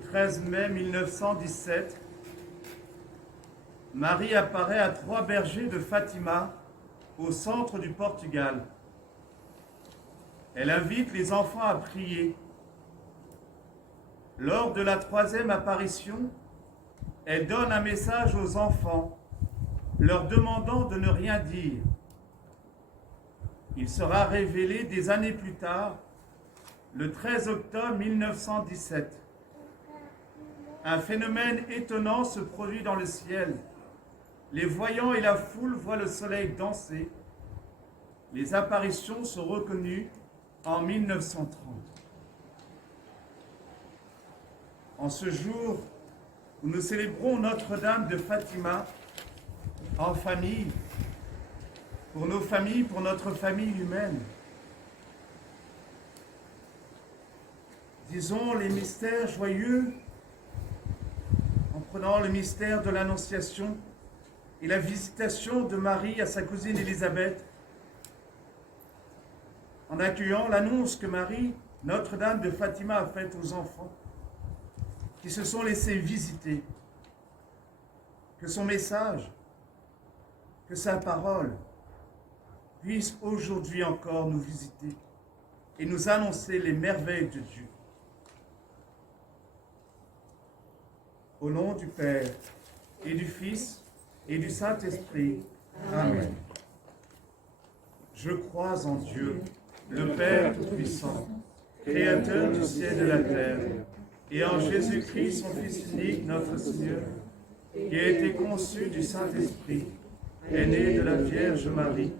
13 mai 1917, Marie apparaît à 3 bergers de Fatima, au centre du Portugal. Elle invite les enfants à prier. Lors de la 3e apparition, elle donne un message aux enfants, leur demandant de ne rien dire. Il sera révélé des années plus tard, le 13 octobre 1917. Un phénomène étonnant se produit dans le ciel. Les voyants et la foule voient le soleil danser. Les apparitions sont reconnues en 1930. En ce jour où nous célébrons Notre-Dame de Fatima, en famille, pour nos familles, pour notre famille humaine, disons les mystères joyeux en prenant le mystère de l'Annonciation et la visitation de Marie à sa cousine Élisabeth, en accueillant l'annonce que Marie, Notre-Dame de Fatima, a faite aux enfants qui se sont laissés visiter, que son message, que sa parole puisse aujourd'hui encore nous visiter et nous annoncer les merveilles de Dieu. Au nom du Père et du Fils et du Saint-Esprit. Amen. Je crois en Dieu, le Père Tout-Puissant, Créateur du ciel et de la terre, et en Jésus-Christ, son Fils unique, notre Seigneur, qui a été conçu du Saint-Esprit, est né de la Vierge Marie,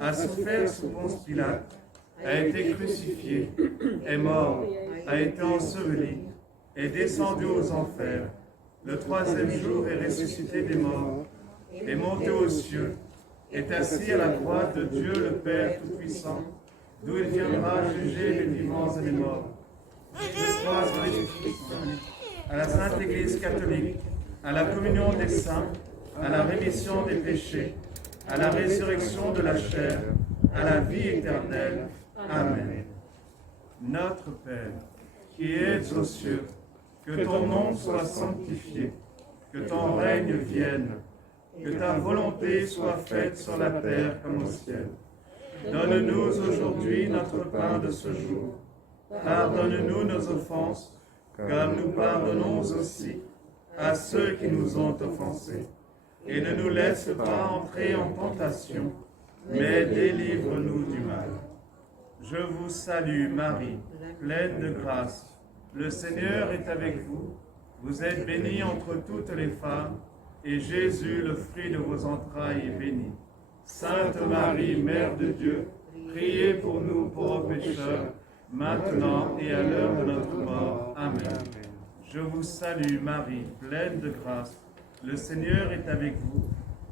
a souffert sous Ponce Pilate, a été crucifié, est mort, a été enseveli, est descendu aux enfers, le 3e jour est ressuscité des morts, est monté aux cieux, est assis à la droite de Dieu le Père Tout-Puissant, d'où il viendra juger les vivants et les morts. Je crois en l'Esprit Saint, à la Sainte Église catholique, à la communion des saints, à la rémission des péchés, à la résurrection de la chair, à la vie éternelle. Amen. Notre Père, qui es aux cieux, que ton nom soit sanctifié, que ton règne vienne, que ta volonté soit faite sur la terre comme au ciel. Donne-nous aujourd'hui notre pain de ce jour. Pardonne-nous nos offenses, comme nous pardonnons aussi à ceux qui nous ont offensés. Et ne nous laisse pas entrer en tentation, mais délivre-nous du mal. Je vous salue Marie, pleine de grâce. Le Seigneur est avec vous. Vous êtes bénie entre toutes les femmes, et Jésus, le fruit de vos entrailles, est béni. Sainte Marie, Mère de Dieu, priez pour nous pauvres pécheurs, maintenant et à l'heure de notre mort. Amen. Je vous salue Marie, pleine de grâce. Le Seigneur est avec vous.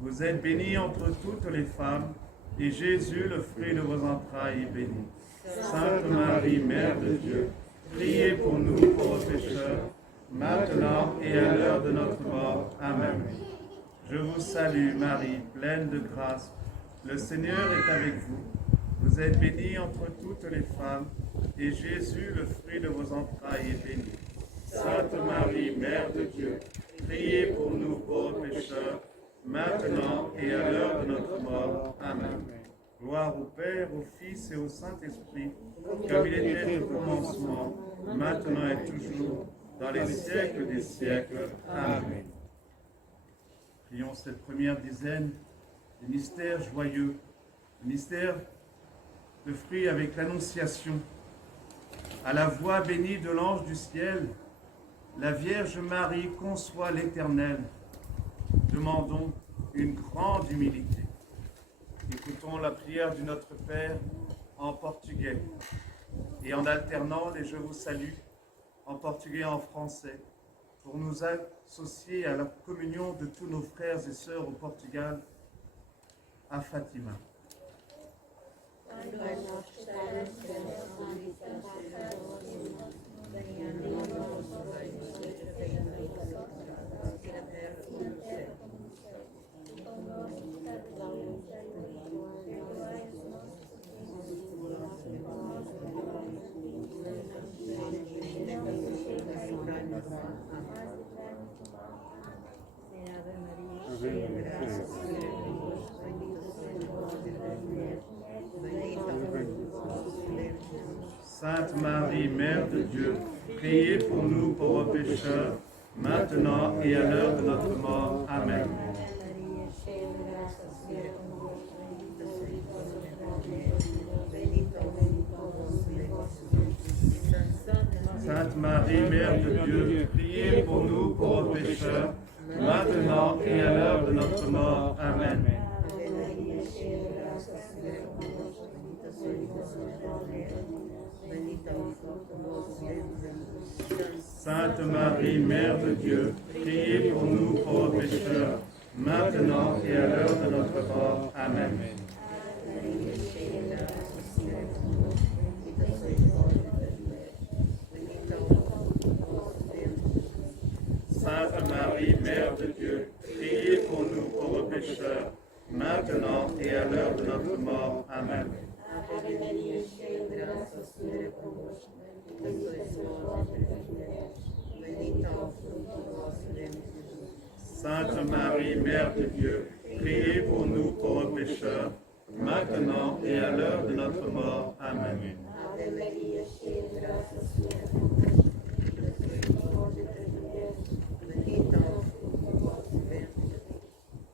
Vous êtes bénie entre toutes les femmes, et Jésus, le fruit de vos entrailles, est béni. Sainte Marie, Mère de Dieu, priez pour nous pauvres pécheurs, maintenant et à l'heure de notre mort. Amen. Je vous salue Marie, pleine de grâce. Le Seigneur est avec vous. Vous êtes bénie entre toutes les femmes, et Jésus, le fruit de vos entrailles, est béni. Sainte Marie, Mère de Dieu, priez pour nous pauvres pécheurs, maintenant et à l'heure de notre mort. Amen. Gloire au Père, au Fils et au Saint-Esprit, comme il était au commencement, maintenant et toujours, dans les siècles des siècles. Amen. Prions cette première dizaine des mystères joyeux, le mystère de fruit avec l'Annonciation. À la voix bénie de l'ange du ciel, la Vierge Marie conçoit l'Éternel. Demandons une grande humilité. Écoutons la prière du Notre Père en portugais et en alternant les Je vous salue en portugais et en français pour nous associer à la communion de tous nos frères et sœurs au Portugal, à Fatima. Sainte Marie, Mère de Dieu, priez pour nous pauvres pécheurs, maintenant et à l'heure de notre mort. Amen. Sainte Marie, Mère de Dieu, priez pour nous pauvres pécheurs, maintenant et à l'heure de notre mort. Amen. Sainte Marie, Mère de Dieu, priez pour nous pauvres pécheurs, maintenant et à l'heure de notre mort. Amen. Sainte Marie, Mère de Dieu, priez pour nous pauvres pécheurs, maintenant et à l'heure de notre mort. Amen. Sainte Marie, Mère de Dieu, priez pour nous pauvres pécheurs, maintenant et à l'heure de notre mort. Amen.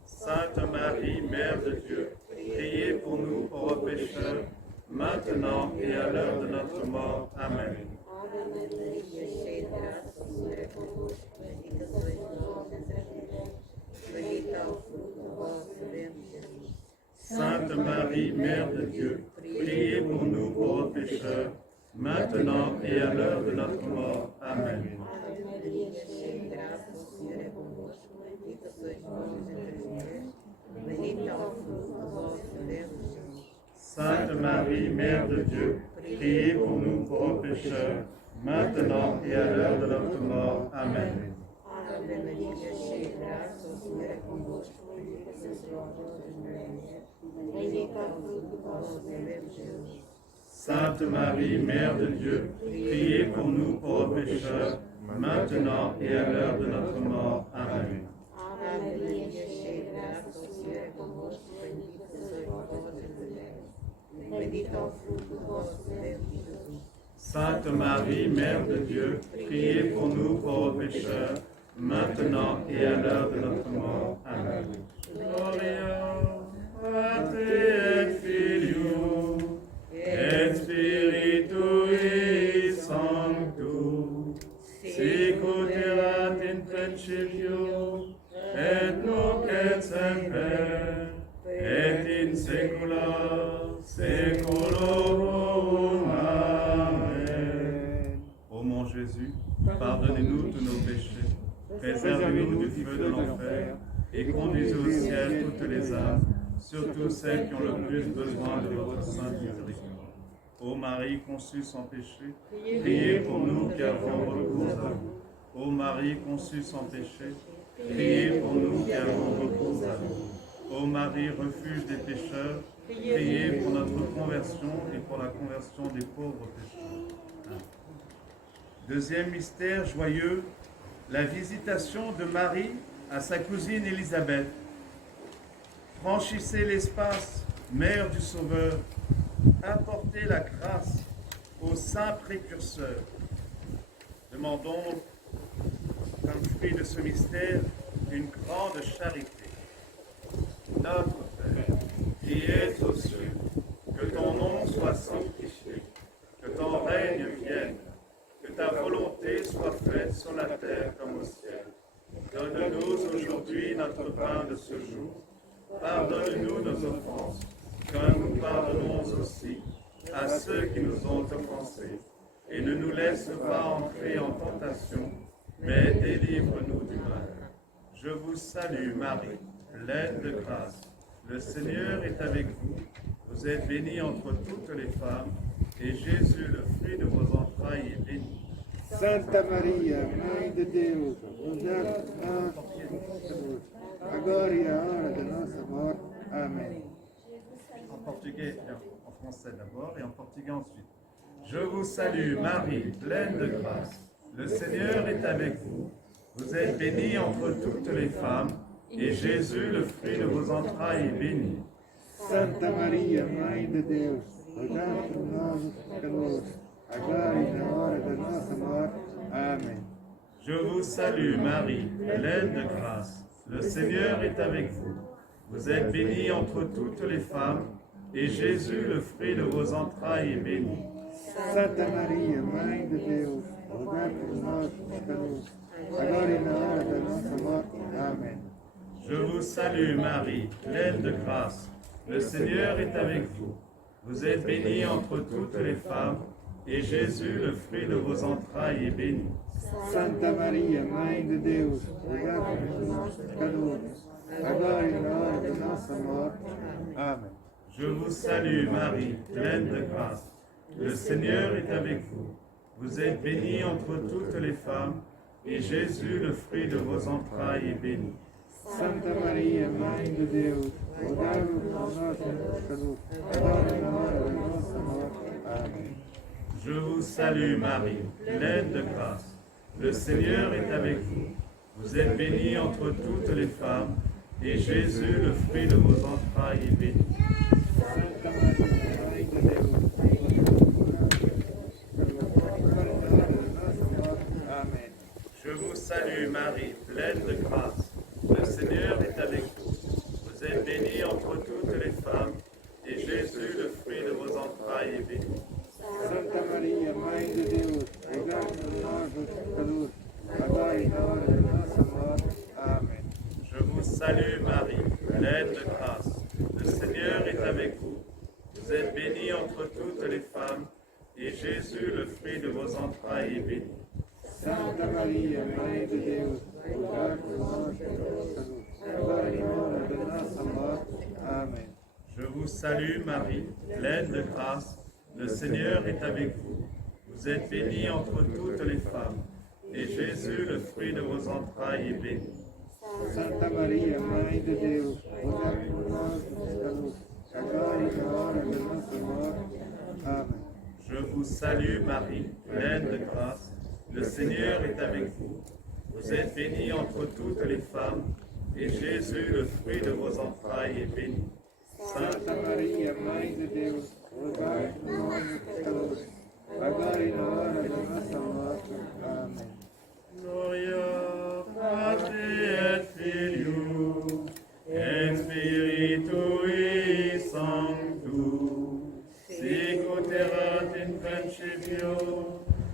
Sainte Marie, Mère de Dieu, priez pour nous pauvres pécheurs, maintenant et à l'heure de notre mort. Amen. Sainte Marie, Mère de Dieu, priez pour nous pauvres pécheurs, maintenant et à l'heure de notre mort. Amen. Sainte Marie, Mère de Dieu, priez pour nous pauvres pécheurs, maintenant et à l'heure de notre mort. Amen. Sainte Marie, Mère de Dieu, priez pour nous pauvres pécheurs, maintenant et à l'heure de notre mort. Amen. Sainte Marie, Mère de Dieu, priez pour nous pauvres pécheurs, maintenant et à l'heure de notre mort. Amen. Gloria Patri et Filio et Spiritui Sancto, sicut erat in principio et nunc et semper et in saecula saeculorum. Amen. Ô mon Jésus, pardonnez-nous tous nos péchés, préservez-nous du feu de l'enfer et conduisez au ciel toutes les âmes, surtout celles qui ont le plus besoin de votre sainte miséricorde. Ô Marie conçue sans péché, priez pour nous qui avons recours à vous. Ô Marie conçue sans péché, priez pour nous qui avons recours à vous. Ô Marie, refuge des pécheurs, priez pour notre conversion et pour la conversion des pauvres pécheurs. Deuxième mystère joyeux, la visitation de Marie à sa cousine Élisabeth. Franchissez l'espace, Mère du Sauveur, apportez la grâce au saint précurseur. Demandons, comme fruit de ce mystère, une grande charité. Notre Père, qui es aux cieux, que ton nom soit sanctifié, que ton règne vienne, que ta volonté soit faite sur la terre comme au ciel. Donne-nous aujourd'hui notre pain de ce jour. Pardonne-nous nos offenses, comme nous pardonnons aussi à ceux qui nous ont offensés. Et ne nous laisse pas entrer en tentation, mais délivre-nous du mal. Je vous salue, Marie, pleine de grâce. Le Seigneur est avec vous. Vous êtes bénie entre toutes les femmes, et Jésus, le fruit de vos entrailles, est béni. Santa Maria, Mãe de Deus, rogai agora e a hora da nossa morte. Amen. En portugais, en français d'abord, et en portugais ensuite. Je vous salue, Marie, pleine de grâce. Le Seigneur est avec vous. Vous êtes bénie entre toutes les femmes, et Jésus, le fruit de vos entrailles, est béni. Santa Maria, Mãe de Deus, rogai por nós, os pecadores, agora e na hora da nossa morte. Amém. Je vous salue, Marie, pleine de grâce. Le Seigneur est avec vous. Vous êtes bénie entre toutes les femmes, et Jésus, le fruit de vos entrailles, est béni. Santa Maria, Mãe de Deus, rogai por nós, os pecadores, agora e na hora da nossa morte. Amém. Je vous salue, Marie, pleine de grâce. Le Seigneur est avec vous. Vous êtes bénie entre toutes les femmes, et Jésus, le fruit de vos entrailles, est béni. Santa Maria, Mãe de Deus, rogai por nós, os pecadores, agora e na hora da nossa morte. Amém. Je vous salue, Marie, pleine de grâce. Le Seigneur est avec vous. Vous êtes bénie entre toutes les femmes, et Jésus, le fruit de vos entrailles, est béni. Santa Maria, Mãe de Deus, rogai por nós, pecadores, agora e na hora da nossa morte. Amém. Je vous salue, Marie, pleine de grâce. Le Seigneur est avec vous. Vous êtes bénie entre toutes les femmes, et Jésus, le fruit de vos entrailles, est béni. Santa Maria, Mãe de Deus, Amém. Je vous salue, Marie, pleine de grâce. Le Seigneur est avec vous. Vous êtes bénie entre toutes les femmes, et Jésus, le fruit de vos entrailles, est béni. Santa Maria, Mãe de Deus, rogai por nós, os pecadores, agora e na hora da nossa morte. Amém. Je vous salue, Marie, pleine de grâce. Le Seigneur est avec vous. Vous êtes bénie entre toutes les femmes, et Jésus, le fruit de vos entrailles, est béni. Santa Maria, Mãe de Deus, rogai por nós, pecadores, agora e na hora da nossa morte. Amém. Je vous salue, Marie, pleine de grâce. Le Seigneur est avec vous. Vous êtes bénie entre toutes les femmes, et Jésus, le fruit de vos entrailles, est béni. Santa Maria, Mãe de Deus, rogai por nós, pecadores, agora e na hora da nossa morte. Amém. Je vous salue, Marie, pleine de grâce. Le Seigneur est avec vous. Vous êtes bénie entre toutes les femmes, et Jésus, le fruit de vos entrailles, est béni. Santa Maria, Mãe de Deus, rogai por nós, pecadores, agora e na hora da nossa morte. Amém. Gloria Patri et Filio et Spiritui Sancto, sic ut erat in principio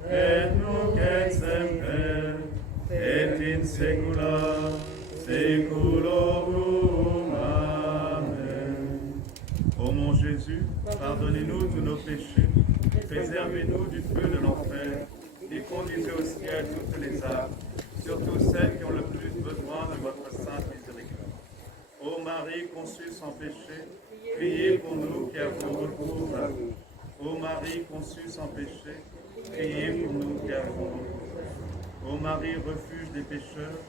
et nunc et semper et in saecula saeculorum. Amen. Ô mon Jésus, pardonnez-nous tous nos péchés, préservez-nous du feu de l'enfer, et conduisez au ciel toutes les âmes, surtout celles qui ont le plus besoin de votre sainte miséricorde. Ô Marie conçue sans péché, priez pour nous qui avons recours à vous. Ô Marie conçue sans péché, priez pour nous qui avons recours à vous. Ô Marie, refuge des pécheurs,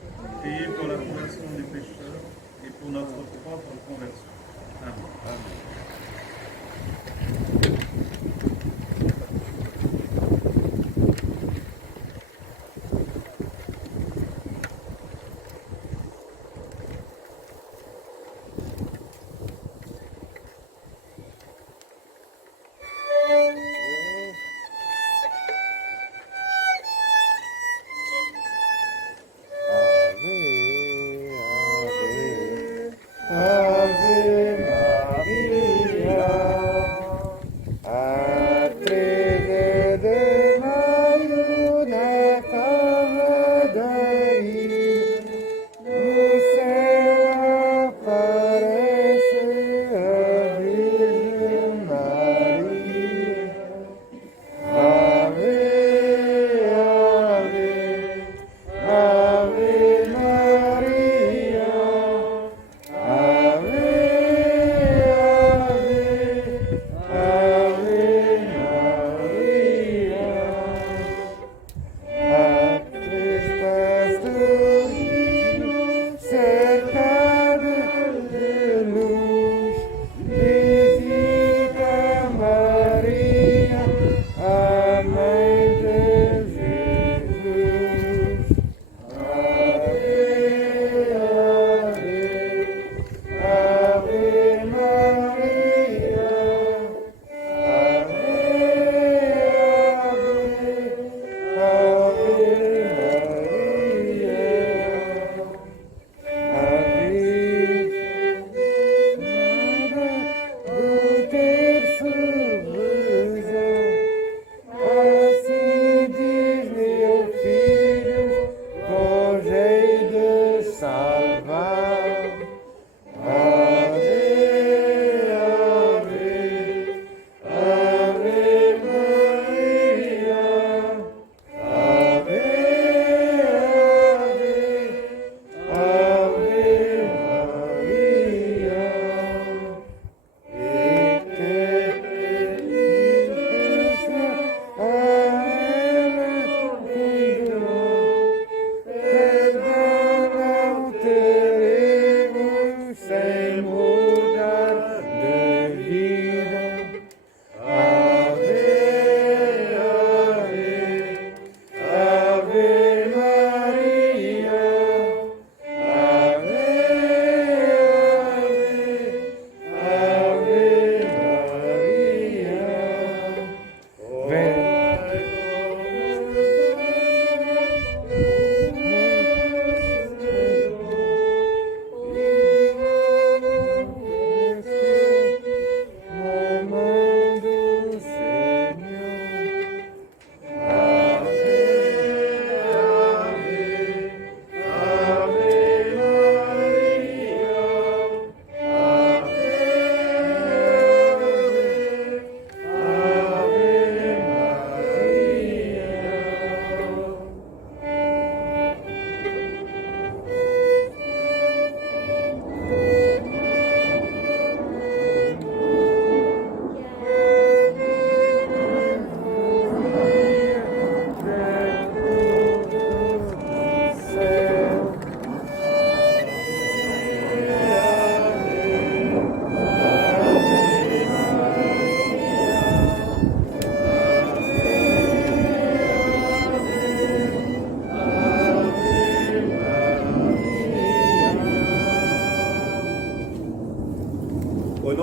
priez pour la conversion des pécheurs et pour notre propre conversion. Amen.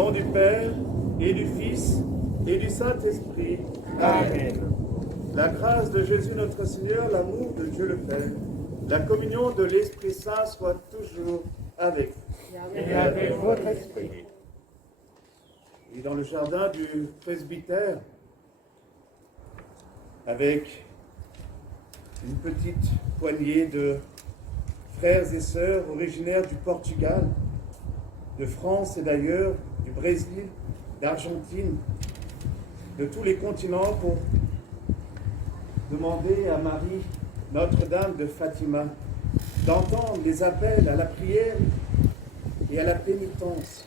nom du Père, et du Fils, et du Saint-Esprit. Amen. La grâce de Jésus notre Seigneur, l'amour de Dieu le Père, la communion de l'Esprit Saint soit toujours avec vous. Et avec votre esprit. Et dans le jardin du presbytère, avec une petite poignée de frères et sœurs originaires du Portugal, de France et d'ailleurs, du Brésil, d'Argentine, de tous les continents, pour demander à Marie, Notre-Dame de Fatima, d'entendre les appels à la prière et à la pénitence.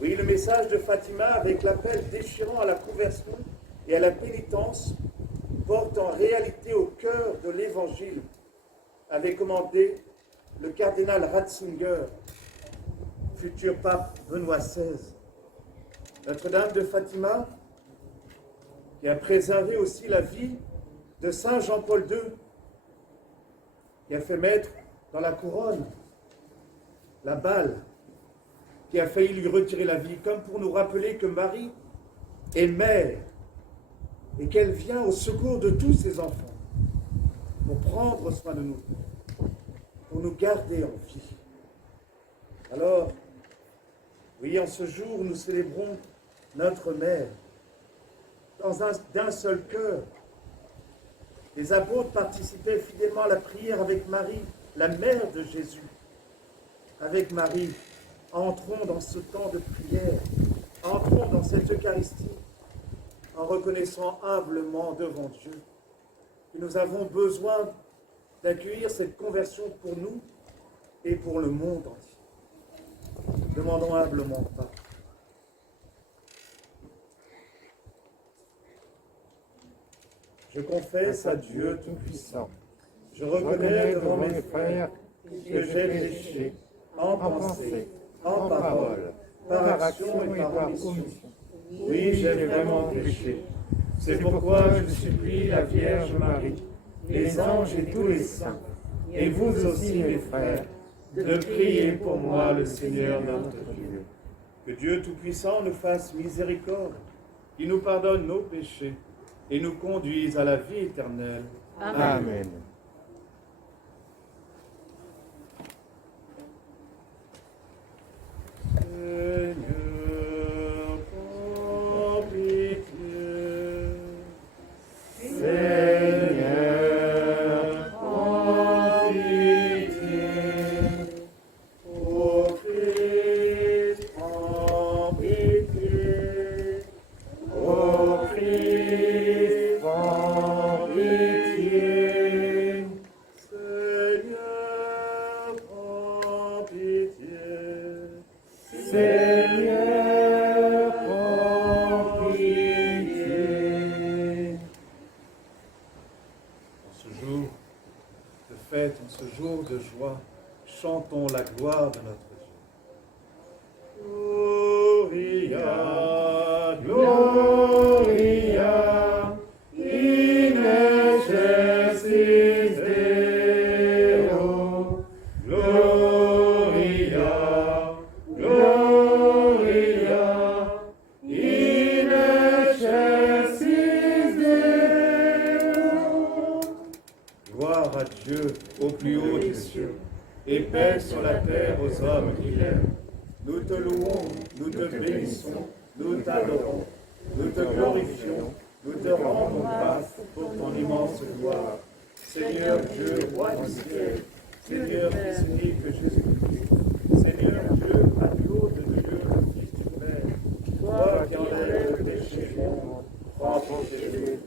Oui, le message de Fatima, avec l'appel déchirant à la conversion et à la pénitence, porte en réalité au cœur de l'Évangile, avait commandé le cardinal Ratzinger, futur pape Benoît XVI. Notre-Dame de Fatima, qui a préservé aussi la vie de Saint Jean-Paul II, qui a fait mettre dans la couronne la balle, qui a failli lui retirer la vie, comme pour nous rappeler que Marie est mère et qu'elle vient au secours de tous ses enfants pour prendre soin de nous, pour nous garder en vie. Alors, oui, en ce jour, nous célébrons notre mère d'un seul cœur. Les apôtres participaient fidèlement à la prière avec Marie, la mère de Jésus. Avec Marie, entrons dans ce temps de prière, entrons dans cette Eucharistie, en reconnaissant humblement devant Dieu que nous avons besoin d'accueillir cette conversion pour nous et pour le monde entier. Demandons humblement pardon. Je confesse à Dieu Tout-Puissant. Je reconnais devant mes frères que j'ai péché en pensée, en parole, par action et par omission. Oui, j'ai vraiment péché. C'est pourquoi je supplie la Vierge Marie, les anges et tous les saints, et vous aussi mes frères, de prier pour moi le Seigneur notre Dieu. Que Dieu Tout-Puissant nous fasse miséricorde, qu'il nous pardonne nos péchés et nous conduise à la vie éternelle. Amen. Amen. Seigneur, prends pitié. Seigneur, prends pitié. Ô Christ, prends pitié. Ô Christ, prends pitié. Seigneur, prends pitié. Seigneur, prends pitié. En ce jour de fête, en ce jour de joie, chantons la gloire de notre Dieu. Gloria, Gloria, in excelsis Deo. Gloria, Gloria, in excelsis Deo. Gloire à Dieu au plus haut des cieux, et paix sur la terre aux hommes qu'il aime. Nous te louons, nous te bénissons, nous t'adorons, nous te glorifions, nous te rendons grâce pour ton immense gloire. Seigneur Dieu, roi du ciel, Seigneur Fils unique Jésus-Christ, Seigneur Dieu, agneau de Dieu, le Fils du Père, toi qui enlèves le péché du monde, prends pitié de nous.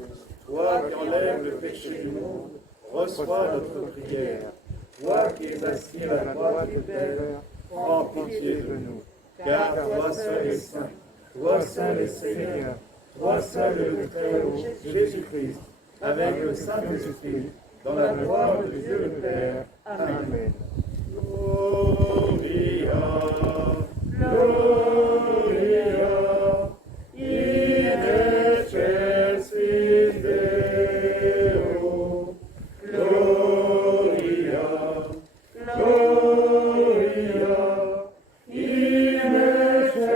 Toi qui enlèves le péché du monde, reçois notre prière. Toi qui es assis à la droite du Père, prends pitié de nous. Car toi seul est saint, toi seul est Seigneur, toi seul est le Très-Haut, Jésus-Christ, avec le Saint-Esprit, dans la gloire de Dieu le Père. Amen. Gloria, Gloria, in excelsis Deo. Gloria, Gloria, in excelsis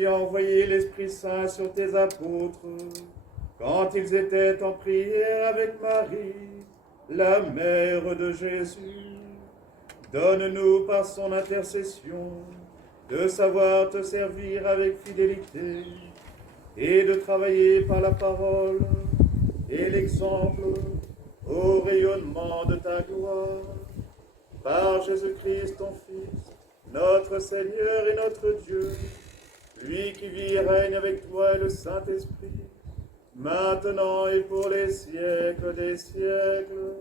qui as envoyé l'Esprit Saint sur tes apôtres, quand ils étaient en prière avec Marie, la mère de Jésus. Donne-nous par son intercession de savoir te servir avec fidélité et de travailler par la parole et l'exemple au rayonnement de ta gloire. Par Jésus-Christ, ton Fils, notre Seigneur et notre Dieu, lui qui vit et règne avec toi et le Saint-Esprit, maintenant et pour les siècles des siècles.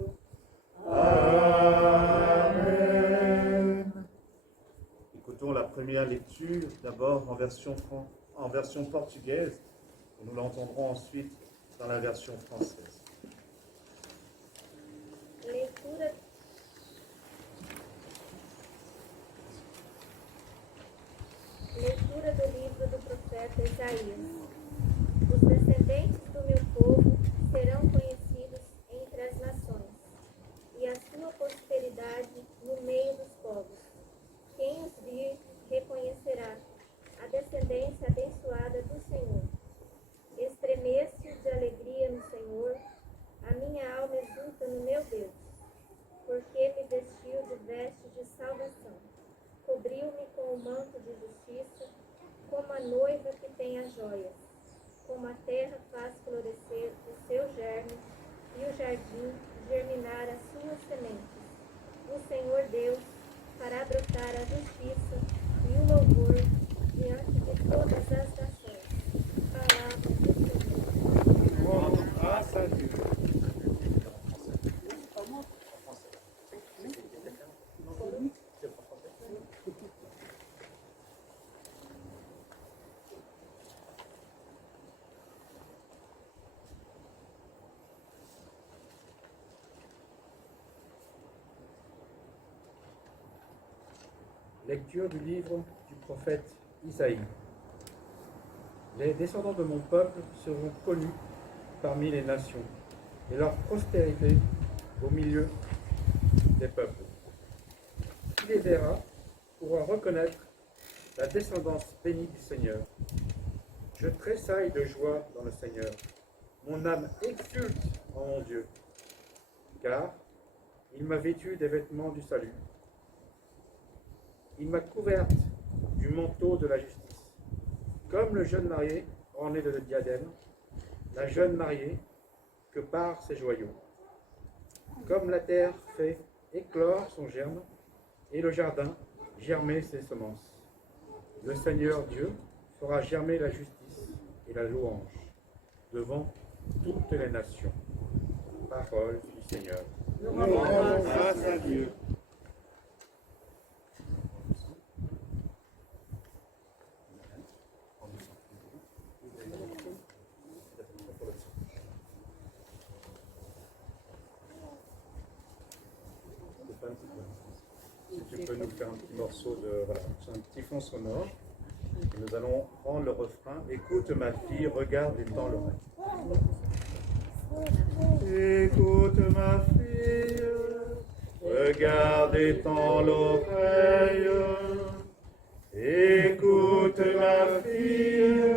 Amen. Écoutons la première lecture, d'abord en version portugaise, et nous l'entendrons ensuite dans la version française. Leitura do livro do profeta Isaías. Os descendentes do meu povo serão conhecidos entre as nações, e a sua prosperidade no meio dos povos. Quem os vir reconhecerá a descendência abençoada do Senhor. Estremeço de alegria no Senhor, a minha alma exulta no meu Deus, porque me vestiu de vestes de salvação. Cobriu-me com o manto de justiça, como a noiva que tem as joias. Como a terra faz florescer o seu germe e o jardim germinar as suas sementes. O Senhor Deus fará brotar a justiça e o louvor diante de todas as nações. Palavra do Senhor. Graças a Deus. Lecture du livre du prophète Isaïe. Les descendants de mon peuple seront connus parmi les nations, et leur prospérité au milieu des peuples. Qui les verra pourra reconnaître la descendance bénie du Seigneur. Je tressaille de joie dans le Seigneur. Mon âme exulte en mon Dieu, car il m'a vêtu des vêtements du salut. Il m'a couverte du manteau de la justice, comme le jeune marié orné de diadème, la jeune mariée que par ses joyaux. Comme la terre fait éclore son germe, et le jardin germer ses semences. Le Seigneur Dieu fera germer la justice et la louange devant toutes les nations. Parole du Seigneur. Grâce à Dieu. Si tu peux nous faire un petit morceau de... Voilà, c'est un petit fond sonore. Et nous allons prendre le refrain. Écoute ma fille, regarde et tends l'oreille. Écoute ma fille, regarde et tends l'oreille. Écoute ma fille,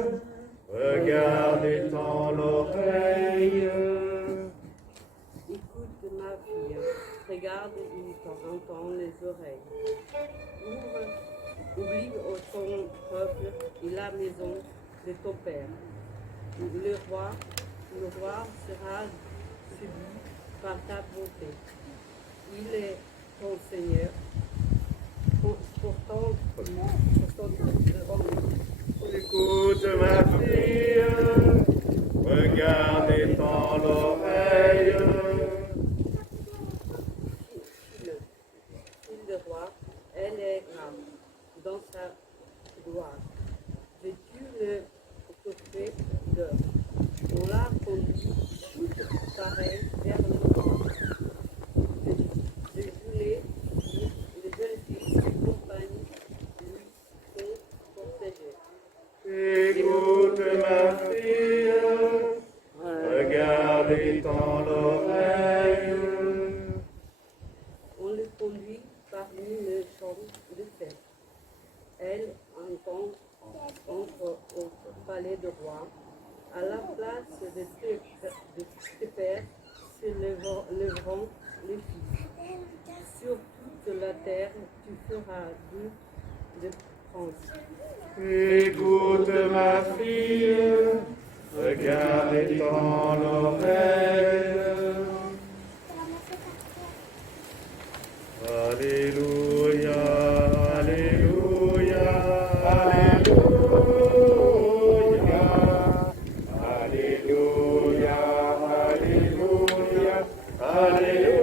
regarde et tends l'oreille. Écoute ma fille, regarde et entends les oreilles. Oublie ton peuple et la maison de ton père. Le roi sera subi par ta bonté. Il est ton Seigneur. Pourtant, Écoute ma fille, regarde et tends l'oreille. Fille de roi, elle est grave dans sa gloire. Vêtue le coffret d'or. On l'a conduit toute pareille vers le nord. Les gelées, les jeunes filles qui accompagnent lui sont protégées. Écoute ma fille, regarde et tends l'oreille. On le conduit parmi le champ de fête. Elle entend entre de roi. À la place de tes pères se lèveront les fils. Sur toute la terre, tu feras de princes. Écoute ma fille, regarde et tends l'oreille. Alléluia, Alléluia, Alléluia, Alléluia, Alléluia, Alléluia.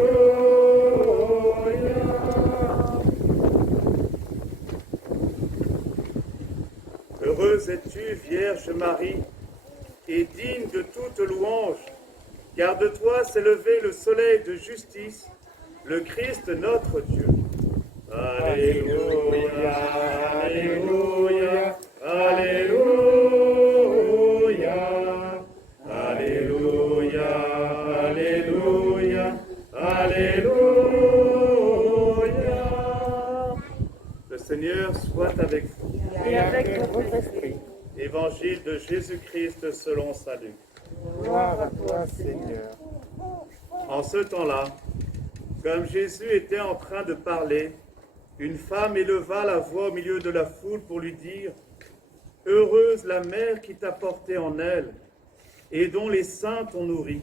Heureuse es-tu, Vierge Marie, et digne de toute louange, car de toi s'est levé le soleil de justice, le Christ notre Dieu. Alléluia, Alléluia, Alléluia, Alléluia, Alléluia, Alléluia. Le Seigneur soit avec vous. Et avec votre esprit. Évangile de Jésus-Christ selon saint Luc. Gloire à toi, Seigneur. En ce temps-là, comme Jésus était en train de parler, une femme éleva la voix au milieu de la foule pour lui dire « Heureuse la mère qui t'a porté en elle et dont les seins t'ont nourri. »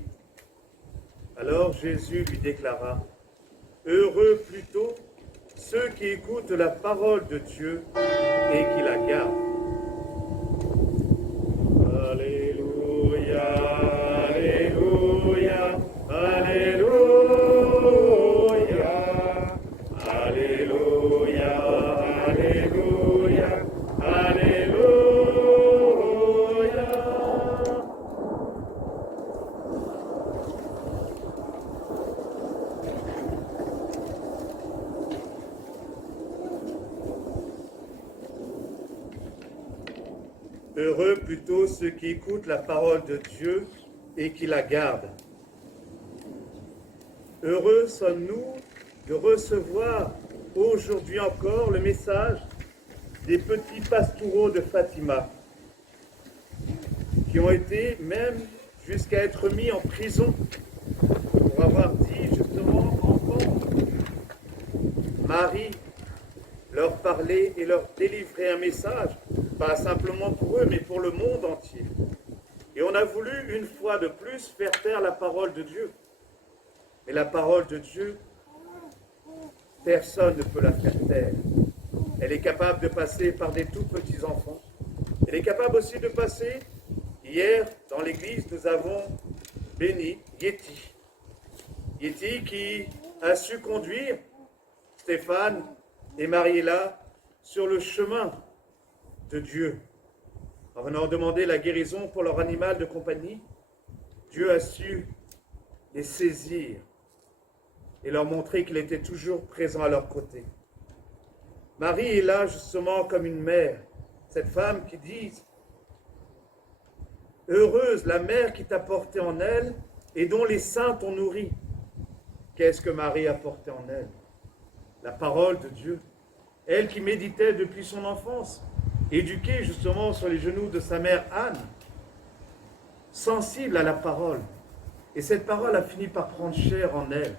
Alors Jésus lui déclara « Heureux plutôt ceux qui écoutent la parole de Dieu et qui la gardent. » Alléluia, Alléluia, Alléluia, Alléluia, Alléluia, Alléluia. Heureux plutôt ceux qui écoutent la parole de Dieu et qui la gardent. Heureux sommes-nous de recevoir aujourd'hui encore le message des petits pastoureaux de Fatima, qui ont été même jusqu'à être mis en prison pour avoir dit justement encore Marie leur parler et leur délivrer un message, pas simplement pour eux, mais pour le monde entier. Et on a voulu, une fois de plus, faire taire la parole de Dieu. Mais la parole de Dieu, personne ne peut la faire taire. Elle est capable de passer par des tout petits enfants. Elle est capable aussi de passer. Hier, dans l'église, nous avons béni Yeti. Yeti qui a su conduire Stéphane et Mariella sur le chemin de Dieu. En venant demander la guérison pour leur animal de compagnie, Dieu a su les saisir et leur montrer qu'il était toujours présent à leur côté. Marie est là justement comme une mère, cette femme qui dit « Heureuse la mère qui t'a porté en elle et dont les seins t'ont nourri. » Qu'est-ce que Marie a porté en elle? La parole de Dieu. Elle qui méditait depuis son enfance, éduquée justement sur les genoux de sa mère Anne, sensible à la parole. Et cette parole a fini par prendre chair en elle.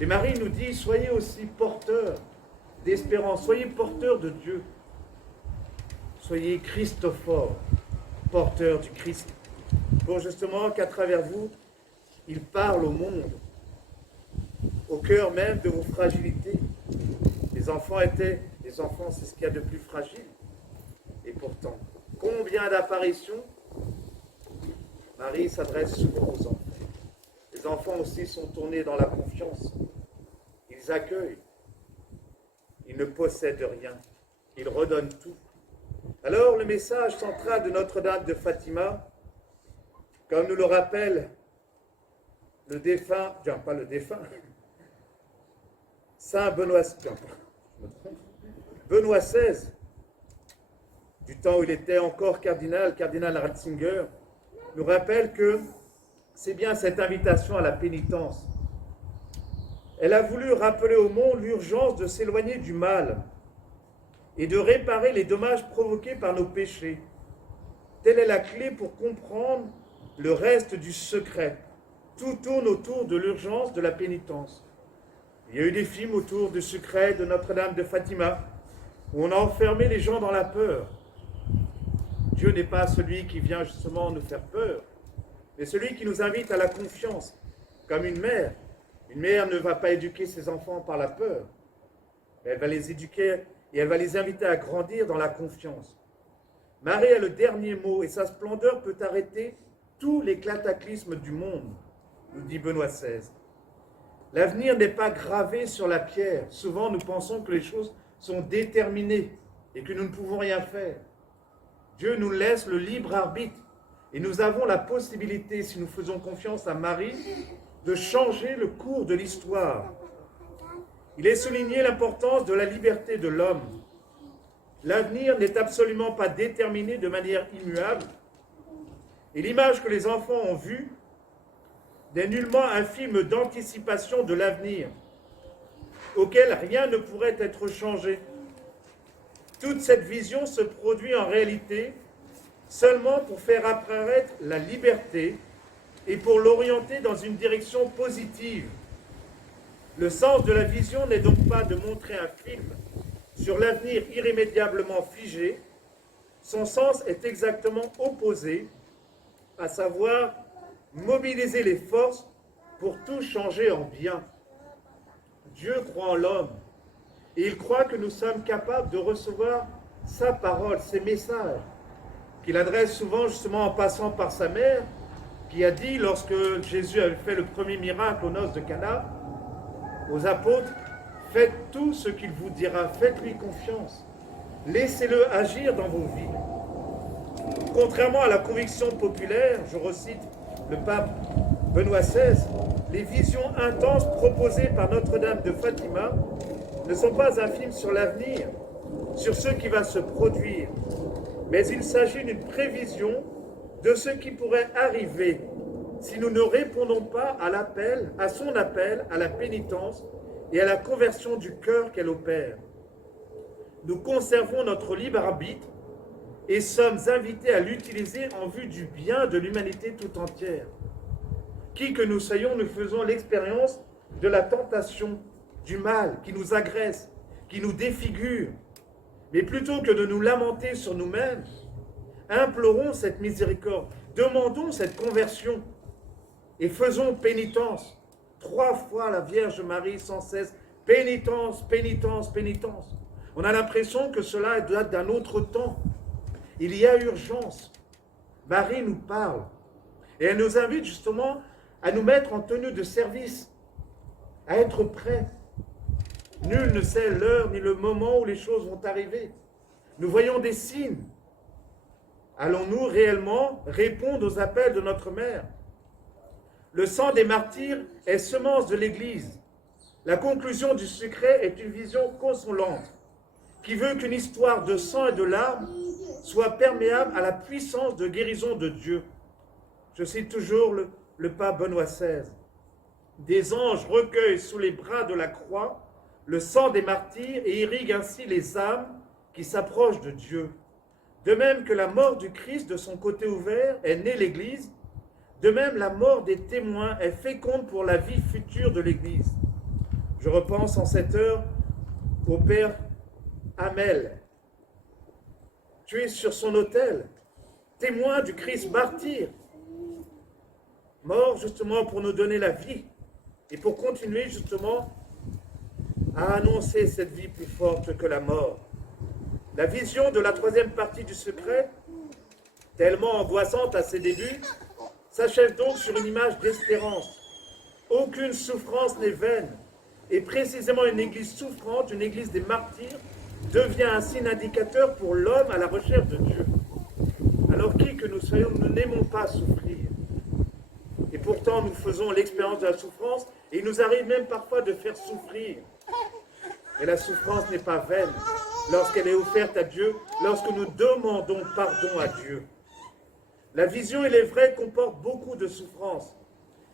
Et Marie nous dit, soyez aussi porteurs d'espérance, soyez porteurs de Dieu. Soyez Christophores, porteurs du Christ, pour justement qu'à travers vous, il parle au monde, au cœur même de vos fragilités. Les enfants, c'est ce qu'il y a de plus fragile. Et pourtant, combien d'apparitions Marie s'adresse souvent aux enfants. Les enfants aussi sont tournés dans la confiance. Ils accueillent. Ils ne possèdent rien. Ils redonnent tout. Alors, le message central de Notre-Dame de Fatima, comme nous le rappelle le défunt, Saint Benoît XVI, du temps où il était encore cardinal Ratzinger, nous rappelle que c'est bien cette invitation à la pénitence. Elle a voulu rappeler au monde l'urgence de s'éloigner du mal et de réparer les dommages provoqués par nos péchés. Telle est la clé pour comprendre le reste du secret. Tout tourne autour de l'urgence de la pénitence. Il y a eu des films autour du secret de Notre-Dame de Fatima, où on a enfermé les gens dans la peur. Dieu n'est pas celui qui vient justement nous faire peur, mais celui qui nous invite à la confiance, comme une mère. Une mère ne va pas éduquer ses enfants par la peur, mais elle va les éduquer et elle va les inviter à grandir dans la confiance. Marie a le dernier mot et sa splendeur peut arrêter tous les cataclysmes du monde, nous dit Benoît XVI. L'avenir n'est pas gravé sur la pierre. Souvent, nous pensons que les choses sont déterminées et que nous ne pouvons rien faire. Dieu nous laisse le libre arbitre et nous avons la possibilité, si nous faisons confiance à Marie, de changer le cours de l'histoire. Il est souligné l'importance de la liberté de l'homme. L'avenir n'est absolument pas déterminé de manière immuable. Et l'image que les enfants ont vue n'est nullement un film d'anticipation de l'avenir, auquel rien ne pourrait être changé. Toute cette vision se produit en réalité seulement pour faire apparaître la liberté et pour l'orienter dans une direction positive. Le sens de la vision n'est donc pas de montrer un film sur l'avenir irrémédiablement figé. Son sens est exactement opposé, à savoir mobiliser les forces pour tout changer en bien. Dieu croit en l'homme et il croit que nous sommes capables de recevoir sa parole, ses messages, qu'il adresse souvent justement en passant par sa mère, qui a dit, lorsque Jésus avait fait le premier miracle aux noces de Cana, aux apôtres, « Faites tout ce qu'il vous dira, faites-lui confiance, laissez-le agir dans vos vies. » Contrairement à la conviction populaire, je recite le pape Benoît XVI, les visions intenses proposées par Notre-Dame de Fatima ne sont pas un film sur l'avenir, sur ce qui va se produire, mais il s'agit d'une prévision de ce qui pourrait arriver si nous ne répondons pas à l'appel, à son appel, à la pénitence et à la conversion du cœur qu'elle opère. Nous conservons notre libre arbitre et sommes invités à l'utiliser en vue du bien de l'humanité tout entière. Qui que nous soyons, nous faisons l'expérience de la tentation, du mal qui nous agresse, qui nous défigure. Mais plutôt que de nous lamenter sur nous-mêmes, implorons cette miséricorde, demandons cette conversion et faisons pénitence. 3 fois la Vierge Marie sans cesse, pénitence, pénitence, pénitence. On a l'impression que cela date d'un autre temps. Il y a urgence. Marie nous parle et elle nous invite justement à nous mettre en tenue de service, à être prêts. Nul ne sait l'heure ni le moment où les choses vont arriver. Nous voyons des signes. Allons-nous réellement répondre aux appels de notre mère? Le sang des martyrs est semence de l'Église. La conclusion du secret est une vision consolante qui veut qu'une histoire de sang et de larmes soit perméable à la puissance de guérison de Dieu. Je cite toujours le pape Benoît XVI. Des anges recueillent sous les bras de la croix le sang des martyrs et irriguent ainsi les âmes qui s'approchent de Dieu. De même que la mort du Christ de son côté ouvert est née l'Église, de même la mort des témoins est féconde pour la vie future de l'Église. Je repense en cette heure au père Hamel, tué sur son autel, témoin du Christ martyr, mort justement pour nous donner la vie et pour continuer justement à annoncer cette vie plus forte que la mort. La vision de la 3e partie du secret, tellement angoissante à ses débuts, s'achève donc sur une image d'espérance. Aucune souffrance n'est vaine, et précisément une église souffrante, une église des martyrs, devient ainsi un indicateur pour l'homme à la recherche de Dieu. Alors qui que nous soyons, nous n'aimons pas souffrir. Et pourtant, nous faisons l'expérience de la souffrance, et il nous arrive même parfois de faire souffrir. Mais la souffrance n'est pas vaine lorsqu'elle est offerte à Dieu, lorsque nous demandons pardon à Dieu. La vision, il est vrai, comporte beaucoup de souffrance,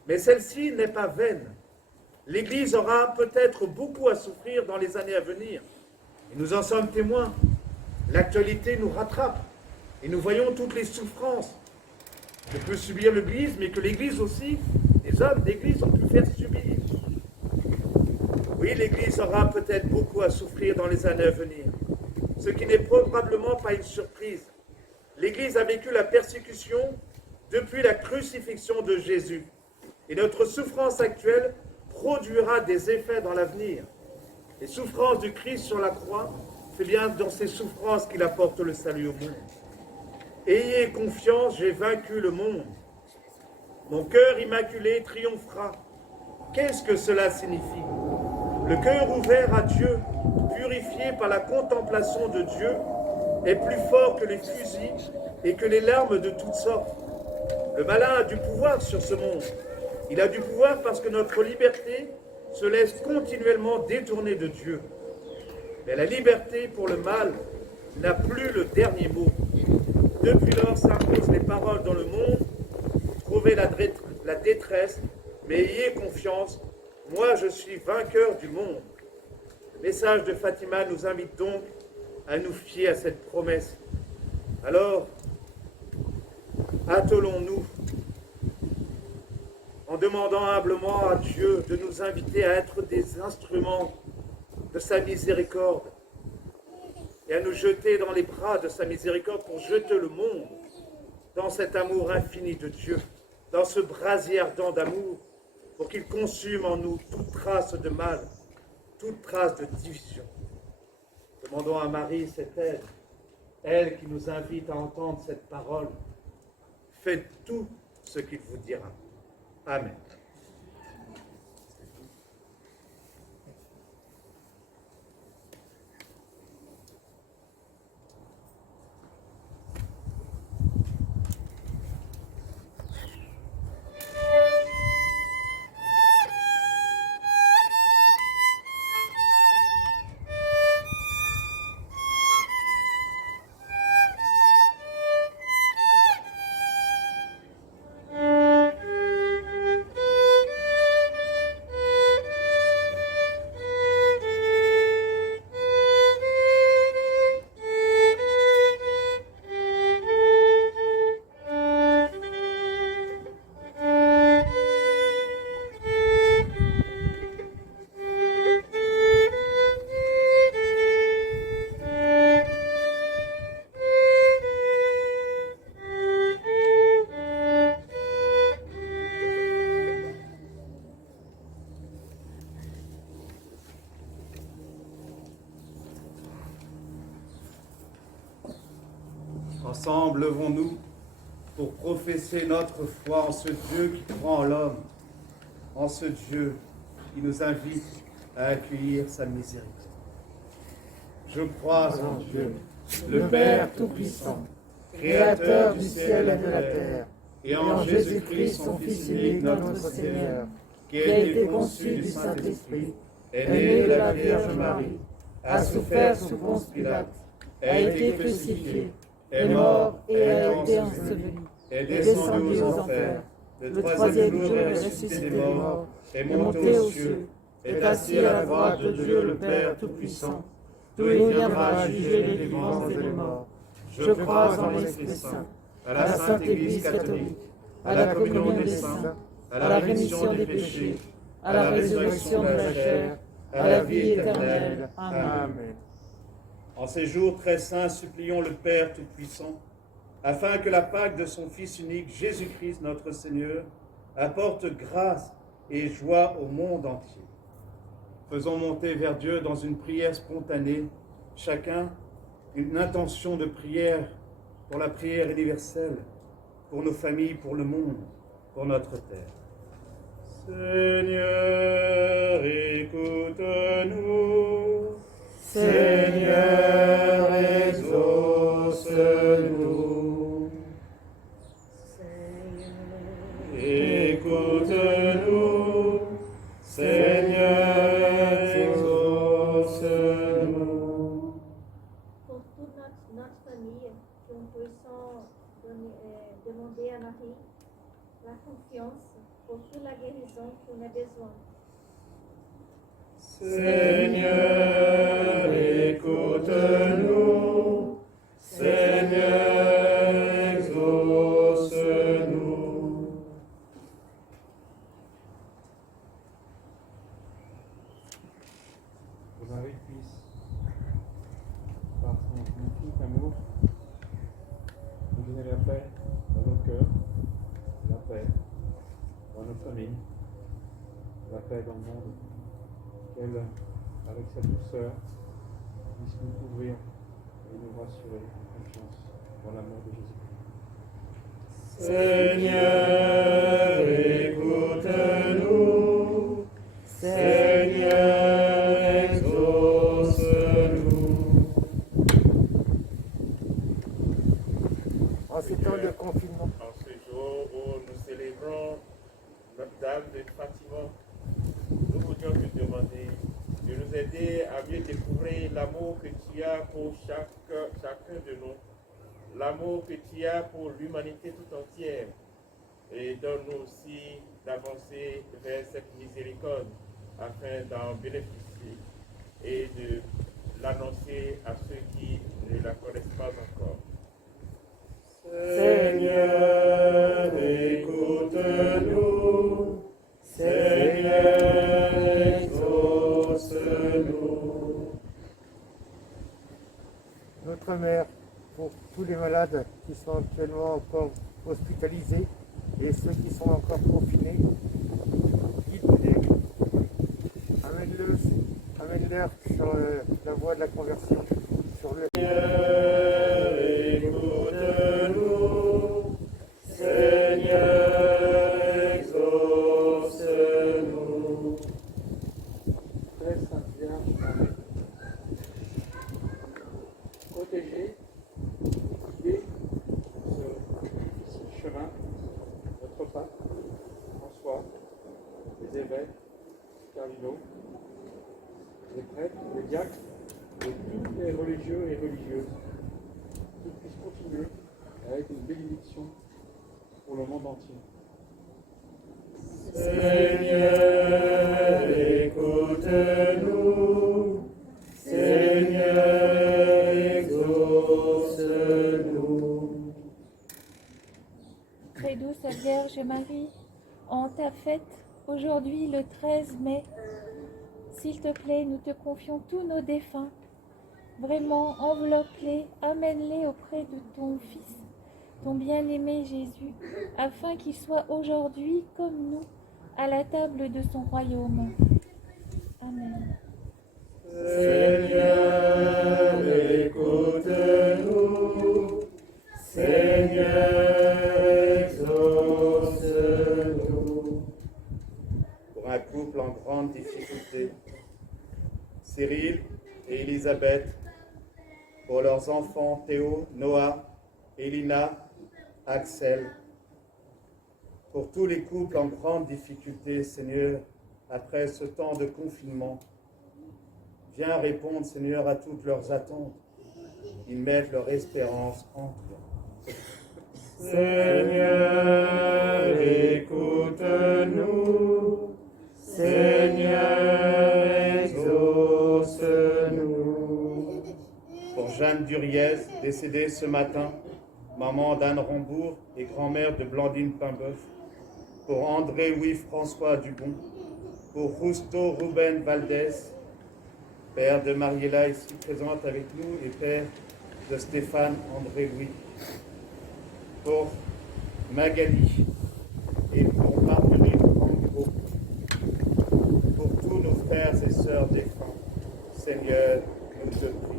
mais celle-ci n'est pas vaine. L'Église aura peut-être beaucoup à souffrir dans les années à venir, et nous en sommes témoins. L'actualité nous rattrape. Et nous voyons toutes les souffrances que peut subir l'Église, mais que l'Église aussi, les hommes d'Église ont pu faire subir. Oui, l'Église aura peut-être beaucoup à souffrir dans les années à venir, ce qui n'est probablement pas une surprise. L'Église a vécu la persécution depuis la crucifixion de Jésus. Et notre souffrance actuelle produira des effets dans l'avenir. Les souffrances du Christ sur la croix, c'est bien dans ces souffrances qu'il apporte le salut au monde. Ayez confiance, j'ai vaincu le monde. Mon cœur immaculé triomphera. Qu'est-ce que cela signifie? Le cœur ouvert à Dieu, purifié par la contemplation de Dieu, est plus fort que les fusils et que les larmes de toutes sortes. Le malin a du pouvoir sur ce monde. Il a du pouvoir parce que notre liberté se laisse continuellement détourner de Dieu. Mais la liberté pour le mal n'a plus le dernier mot. Depuis lors s'imposent les paroles dans le monde, trouvez la détresse, mais ayez confiance, moi je suis vainqueur du monde. Le message de Fatima nous invite donc à nous fier à cette promesse. Alors, attelons-nous en demandant humblement à Dieu de nous inviter à être des instruments de sa miséricorde et à nous jeter dans les bras de sa miséricorde pour jeter le monde dans cet amour infini de Dieu, dans ce brasier ardent d'amour, pour qu'il consume en nous toute trace de mal, toute trace de division. Demandons à Marie cette aide, elle qui nous invite à entendre cette parole. Faites tout ce qu'il vous dira. Amen. Ensemble, levons-nous pour professer notre foi en ce Dieu qui prend l'homme, en ce Dieu qui nous invite à accueillir sa miséricorde. Je crois en Dieu, le Père Tout-Puissant, Créateur du ciel et de la terre, et en Jésus-Christ, son Fils unique, notre Seigneur, qui a été conçu du Saint-Esprit, est né de la Vierge Marie, a souffert sous Ponce Pilate, a été crucifié, est mort et a été enseveli, est descendu aux enfers, le troisième jour est ressuscité des morts, est monté aux cieux, est assis à la droite de Dieu le Père Tout-Puissant, d'où il viendra juger les vivants et les morts. Je crois en l'Esprit Saint, à la Sainte Église catholique, à la communion des saints, à la rémission des péchés, à la résurrection de la chair, à la vie éternelle. Amen. En ces jours très saints, supplions le Père Tout-Puissant, afin que la Pâque de son Fils unique, Jésus-Christ notre Seigneur, apporte grâce et joie au monde entier. Faisons monter vers Dieu dans une prière spontanée, chacun une intention de prière pour la prière universelle, pour nos familles, pour le monde, pour notre terre. Seigneur, écoute-nous. Seigneur, exauce-nous. Écoute-nous. Seigneur, exauce-nous. Pour toute notre famille, que nous puissions demander à Marie la confiance pour toute la guérison qu'on a besoin. Seigneur, écoute-nous. Seigneur, l'amour, nous donner la paix dans nos cœurs, la paix dans nos familles, la paix dans le monde, qu'elle, avec sa douceur, puisse nous couvrir et nous rassurer en confiance dans l'amour de Jésus. Seigneur, écoute-nous. Seigneur, exauce-nous. En ces temps de confinement, En ce jour où nous célébrons Notre-Dame de Fatima, nous voulions te demander de nous aider à mieux découvrir l'amour que tu as pour chacun de nous, l'amour que tu as pour l'humanité tout entière. Et donne-nous aussi d'avancer vers cette miséricorde afin d'en bénéficier et de l'annoncer à ceux qui ne la connaissent pas encore. Seigneur, écoute-nous. Seigneur, exauce-nous. notre mère, pour tous les malades qui sont actuellement encore hospitalisés et ceux qui sont encore confinés, guide-les, amène-leur sur la voie de la conversion, sur le... Seigneur, écoute-nous. Seigneur, exauce-nous. Très Sainte Vierge Marie, protégez, guidez ce chemin, notre pape, François, les évêques, cardinaux, les prêtres, les diacres, et tous les religieux et religieuses, qu'ils puissent continuer à être une bénédiction pour le monde entier. Seigneur, écoute-nous. Seigneur, exauce-nous. Très douce Vierge Marie, en ta fête, aujourd'hui le 13 mai, s'il te plaît, nous te confions tous nos défunts. Vraiment, enveloppe-les, amène-les auprès de ton Fils, ton bien-aimé Jésus, afin qu'il soit aujourd'hui, comme nous, à la table de son royaume. Amen. Seigneur, écoute-nous. Seigneur, exauce-nous. Pour un couple en grande difficulté, Cyril et Elisabeth, pour leurs enfants Théo, Noah, Elina, Axel, pour tous les couples en grande difficulté, Seigneur, après ce temps de confinement, viens répondre, Seigneur, à toutes leurs attentes. Ils mettent leur espérance en toi. Seigneur, écoute-nous. Seigneur, exauce-nous. Pour Jeanne Duriez, décédée ce matin, maman d'Anne Rambourg et grand-mère de Blandine Paimboeuf, pour André-Louis François Dubon, pour Justo Ruben Valdez, père de Mariella ici présente avec nous et père de Stéphane André-Louis, pour Magali et pour Marguerite Angro, pour tous nos frères et sœurs défunts, Seigneur, nous te prions.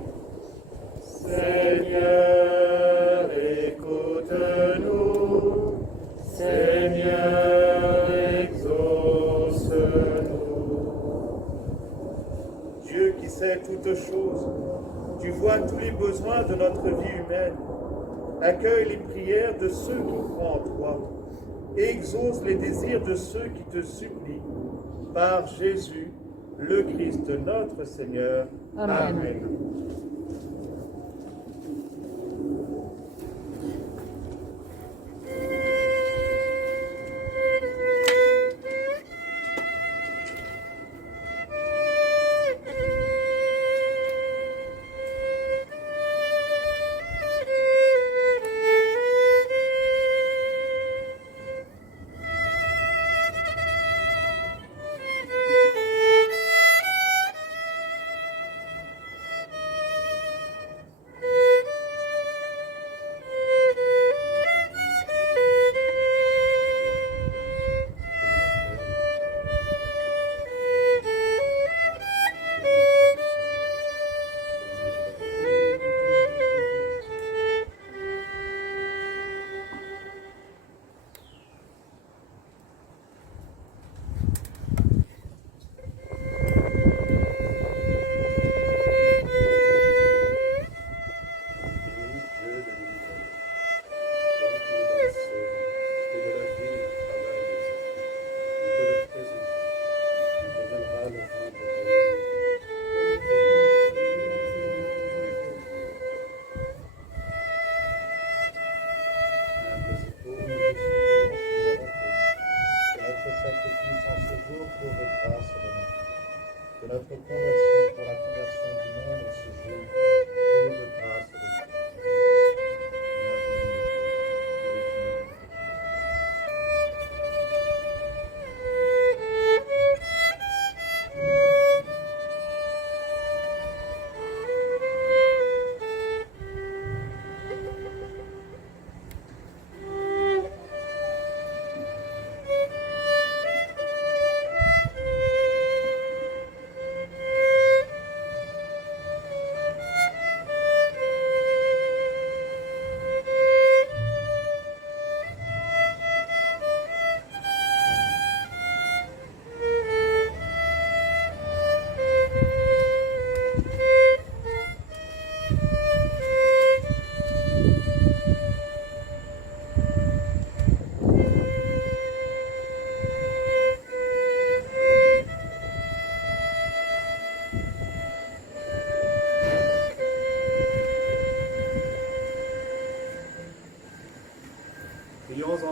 Seigneur, écoute-nous. Seigneur, exauce-nous. Dieu qui sait toutes choses, tu vois tous les besoins de notre vie humaine. Accueille les prières de ceux qui croient en toi et exauce les désirs de ceux qui te supplient. Par Jésus, le Christ notre Seigneur. Amen.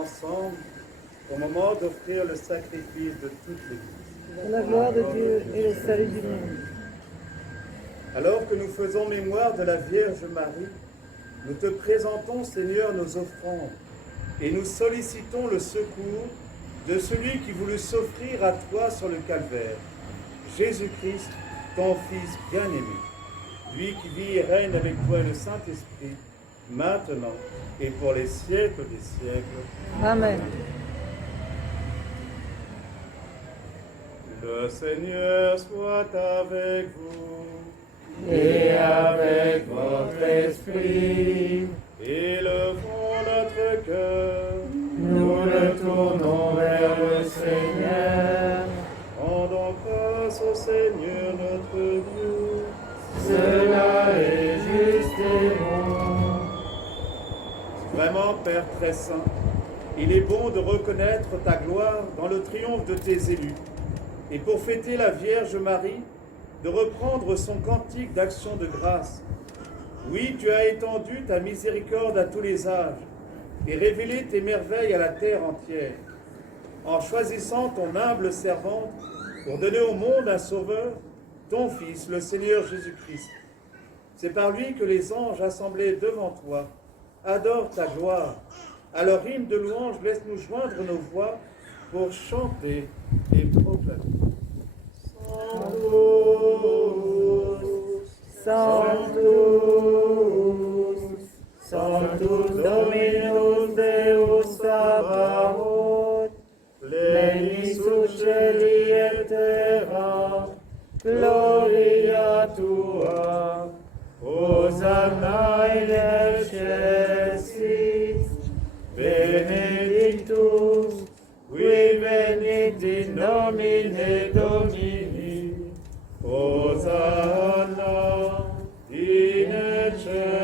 ensemble au moment d'offrir le sacrifice de toute l'Église. Pour la gloire de Dieu et le salut du monde. Alors que nous faisons mémoire de la Vierge Marie, nous te présentons, Seigneur, nos offrandes et nous sollicitons le secours de celui qui voulut s'offrir à toi sur le calvaire, Jésus-Christ, ton Fils bien-aimé, lui qui vit et règne avec toi et le Saint-Esprit, maintenant et pour les siècles des siècles. Amen. Le Seigneur soit avec vous. Et avec votre esprit, Élevons notre cœur. nous le tournons vers le Seigneur. Rendons grâce au Seigneur notre Dieu. Cela est juste et bon. Vraiment, Père très saint, il est bon de reconnaître ta gloire dans le triomphe de tes élus. Et pour fêter la Vierge Marie, de reprendre son cantique d'action de grâce. Oui, tu as étendu ta miséricorde à tous les âges et révélé tes merveilles à la terre entière, en choisissant ton humble servante pour donner au monde un sauveur, ton Fils, le Seigneur Jésus-Christ. C'est par lui que les anges assemblés devant toi adorent ta gloire. À leur hymne de louange, laisse-nous joindre nos voix pour chanter et proclamer. Sanctus, Sanctus Dominus Deus Sabaoth, pleni succedi et terra, gloria tua, Hosanna in excelsis, benedictus, qui venit in nomine Domini, Hosanna in excelsis.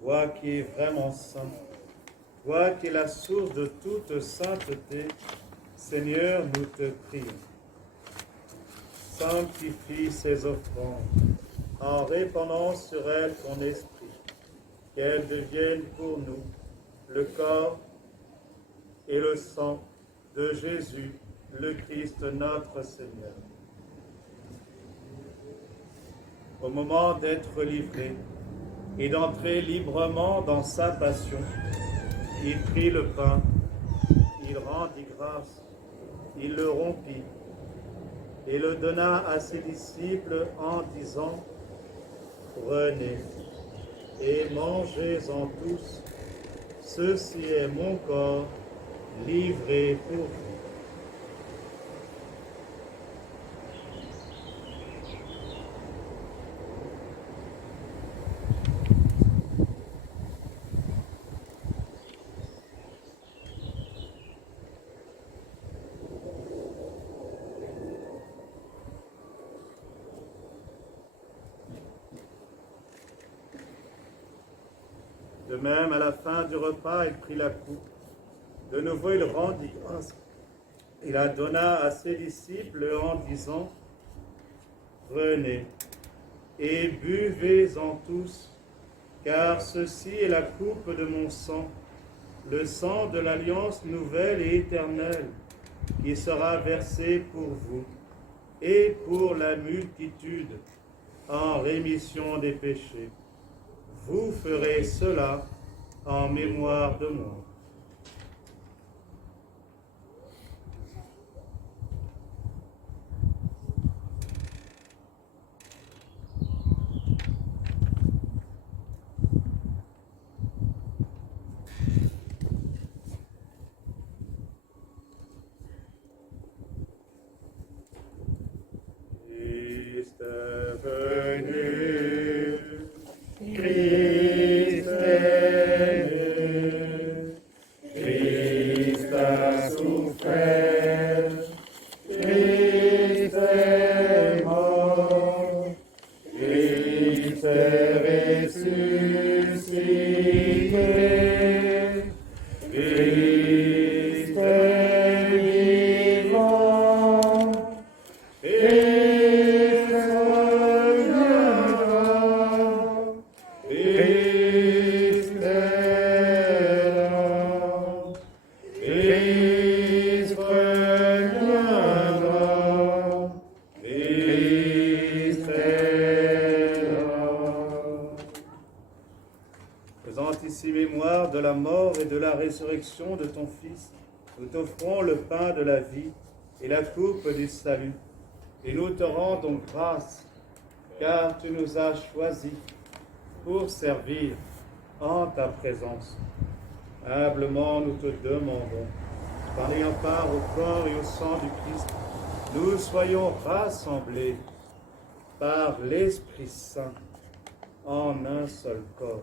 Toi qui es vraiment saint, toi qui es la source de toute sainteté, Seigneur, nous te prions. Sanctifie ces offrandes en répandant sur elles ton esprit, qu'elles deviennent pour nous le corps et le sang de Jésus, le Christ notre Seigneur. Au moment d'être livré et d'entrer librement dans sa passion, il prit le pain, il rendit grâce, il le rompit et le donna à ses disciples en disant : prenez et mangez-en tous, ceci est mon corps livré pour vous. De même, à la fin du repas, il prit la coupe. De nouveau, il rendit grâce. Il la donna à ses disciples en disant : prenez et buvez-en tous, car ceci est la coupe de mon sang, le sang de l'alliance nouvelle et éternelle, qui sera versé pour vous et pour la multitude en rémission des péchés. Vous ferez cela en mémoire de moi. Christ est venu, Christ est né, Christ a souffert, Christ est mort, Christ est ressuscité, Christ est vivant, et de la mort et de la résurrection de ton Fils, nous t'offrons le pain de la vie et la coupe du salut. Et nous te rendons grâce, car tu nous as choisis pour servir en ta présence. Humblement, nous te demandons, par ayant part au corps et au sang du Christ, nous soyons rassemblés par l'Esprit Saint en un seul corps.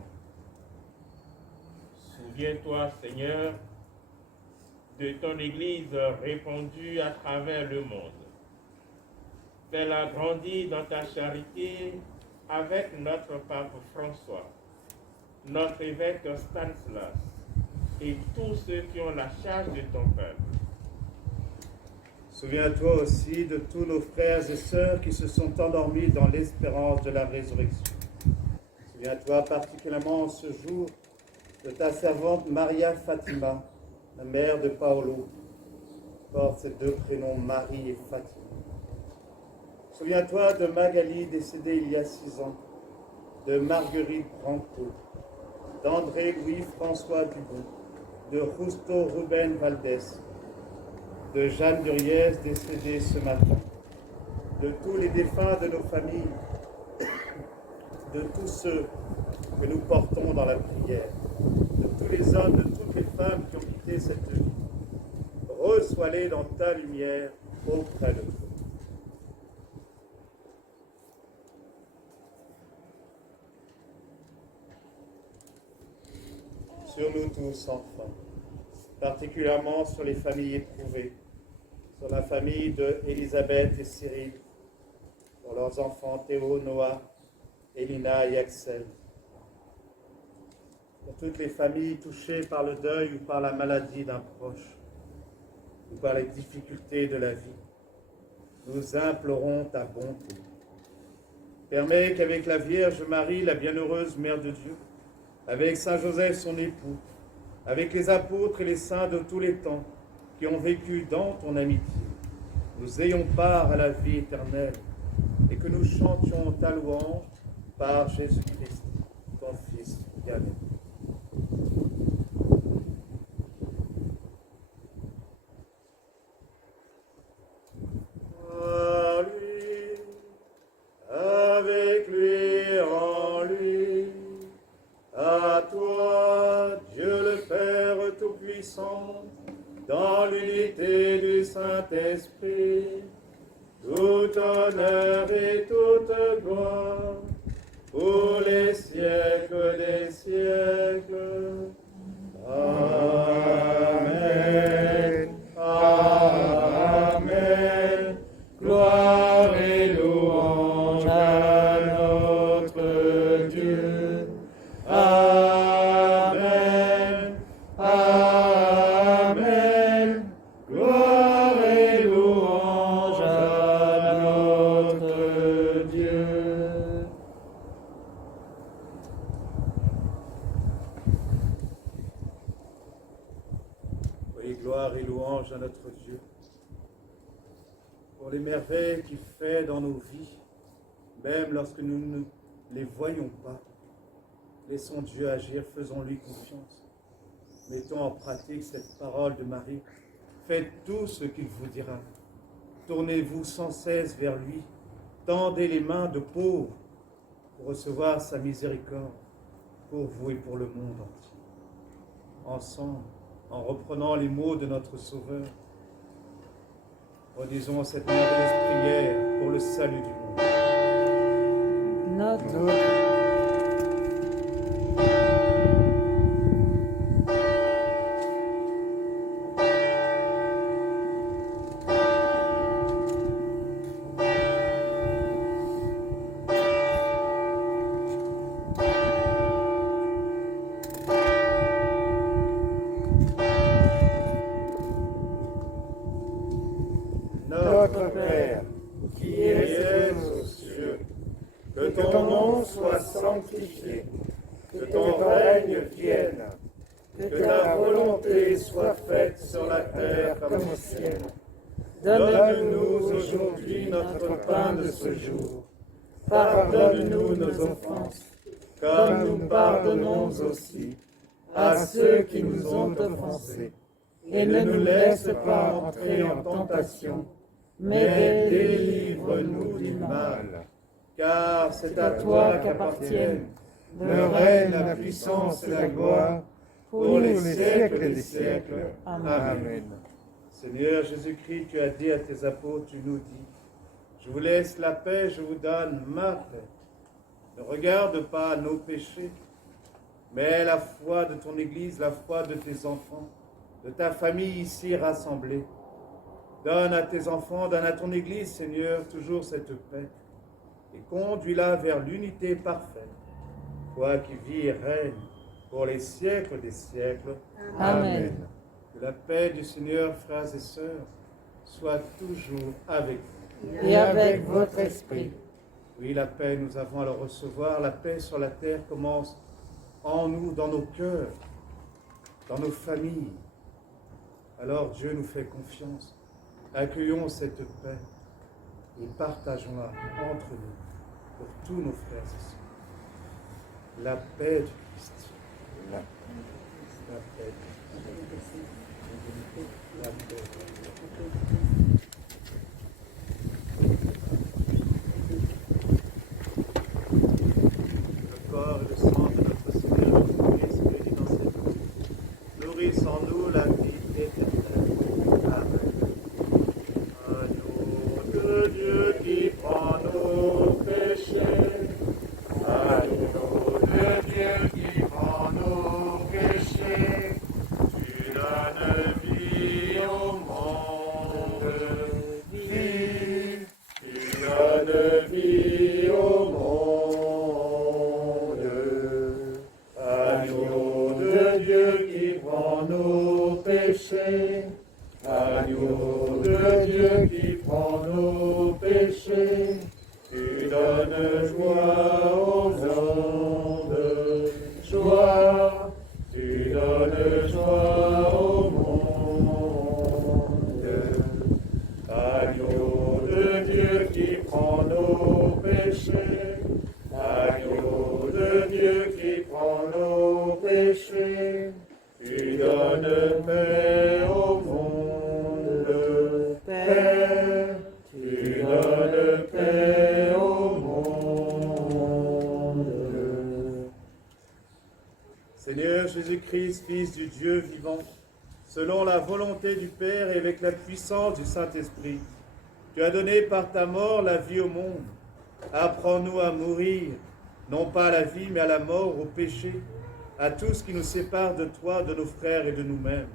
Souviens-toi, Seigneur, de ton Église répandue à travers le monde. Fais-la grandir dans ta charité avec notre pape François, notre évêque Stanislas et tous ceux qui ont la charge de ton peuple. Souviens-toi aussi de tous nos frères et sœurs qui se sont endormis dans l'espérance de la résurrection. Souviens-toi particulièrement en ce jour de ta servante Maria Fatima, la mère de Paolo. Porte ces deux prénoms, Marie et Fatima. Souviens-toi de Magali, décédée il y a 6 ans, de Marguerite Branco, d'André Louis-François Dubon, de Justo Ruben Valdés, de Jeanne Duriez, décédée ce matin, de tous les défunts de nos familles, de tous ceux que nous portons dans la prière, de tous les hommes, de toutes les femmes qui ont quitté cette vie. Reçois-les dans ta lumière auprès de toi. Sur nous tous, enfin, particulièrement sur les familles éprouvées, sur la famille de Elisabeth et Cyril, pour leurs enfants Théo, Noah, Elina et Axel, pour toutes les familles touchées par le deuil ou par la maladie d'un proche, ou par les difficultés de la vie, nous implorons ta bonté. Permets qu'avec la Vierge Marie, la bienheureuse Mère de Dieu, avec Saint Joseph son époux, avec les apôtres et les saints de tous les temps qui ont vécu dans ton amitié, nous ayons part à la vie éternelle et que nous chantions ta louange par Jésus-Christ, ton Fils bien-aimé. À lui, avec lui, en lui, à toi, Dieu le Père Tout-Puissant, dans l'unité du Saint-Esprit, tout honneur et toute gloire, pour les siècles des siècles. Amen. Amen. Gloire et louange à notre Dieu. Amen. Amen. Gloire et louange à notre Dieu. Oui, gloire et louange à notre Dieu pour les merveilles qu'il fait dans nos vies, même lorsque nous ne les voyons pas. Laissons Dieu agir, faisons-lui confiance. Mettons en pratique cette parole de Marie. Faites tout ce qu'il vous dira. Tournez-vous sans cesse vers lui. Tendez les mains de pauvres pour recevoir sa miséricorde pour vous et pour le monde entier. Ensemble, en reprenant les mots de notre Sauveur, redisons cette merveilleuse prière pour le salut du monde. Notre Notre Père, qui es aux cieux, que ton nom soit sanctifié, que ton règne vienne, que ta volonté soit faite sur la terre comme au ciel. Donne-nous aujourd'hui notre pain de ce jour. Pardonne-nous nos offenses, comme nous pardonnons aussi à ceux qui nous ont offensés. Et ne nous laisse pas entrer en tentation, mais délivre-nous du mal. Car c'est à toi qu'appartiennent le règne, la puissance et la gloire, pour les siècles des siècles. Amen. Seigneur Jésus-Christ, tu as dit à tes apôtres, tu nous dis, je vous laisse la paix, je vous donne ma paix. Ne regarde pas nos péchés, mais la foi de ton Église, la foi de tes enfants, de ta famille ici rassemblée. Donne à tes enfants, donne à ton Église, Seigneur, toujours cette paix, et conduis-la vers l'unité parfaite, toi qui vis et règnes pour les siècles des siècles. Amen. Que la paix du Seigneur, frères et sœurs, soit toujours avec vous. Et avec votre esprit. Oui, la paix, nous avons à le recevoir. La paix sur la terre commence en nous, dans nos cœurs, dans nos familles. Alors Dieu nous fait confiance. Accueillons cette paix et partageons-la entre nous pour tous nos frères et sœurs. La paix du Christ. La paix du Christ. La paix du Christ. Le corps et le sang de notre Seigneur Jésus-Christ, réunis dans cette eau, nourrissent en nous la vie éternelle. Amen. Agneau de Dieu qui prend nos péchés, agneau de Dieu qui prend nos péchés, tu donnes vie au monde, vie, tu donnes vie au monde. Agneau de Dieu qui prend nos péchés, agneau de Dieu qui prend nos péchés, tu donnes joie au monde, joie, tu donnes joie au monde. Agneau de Dieu qui prend nos péchés, agneau de Dieu qui prend nos péchés, tu donnes paix au monde, paix, tu donnes paix au monde. Seigneur Jésus-Christ, Fils du Dieu vivant, selon la volonté du Père et avec la puissance du Saint-Esprit, tu as donné par ta mort la vie au monde. Apprends-nous à mourir, non pas à la vie, mais à la mort, au péché, à tout ce qui nous sépare de toi, de nos frères et de nous-mêmes.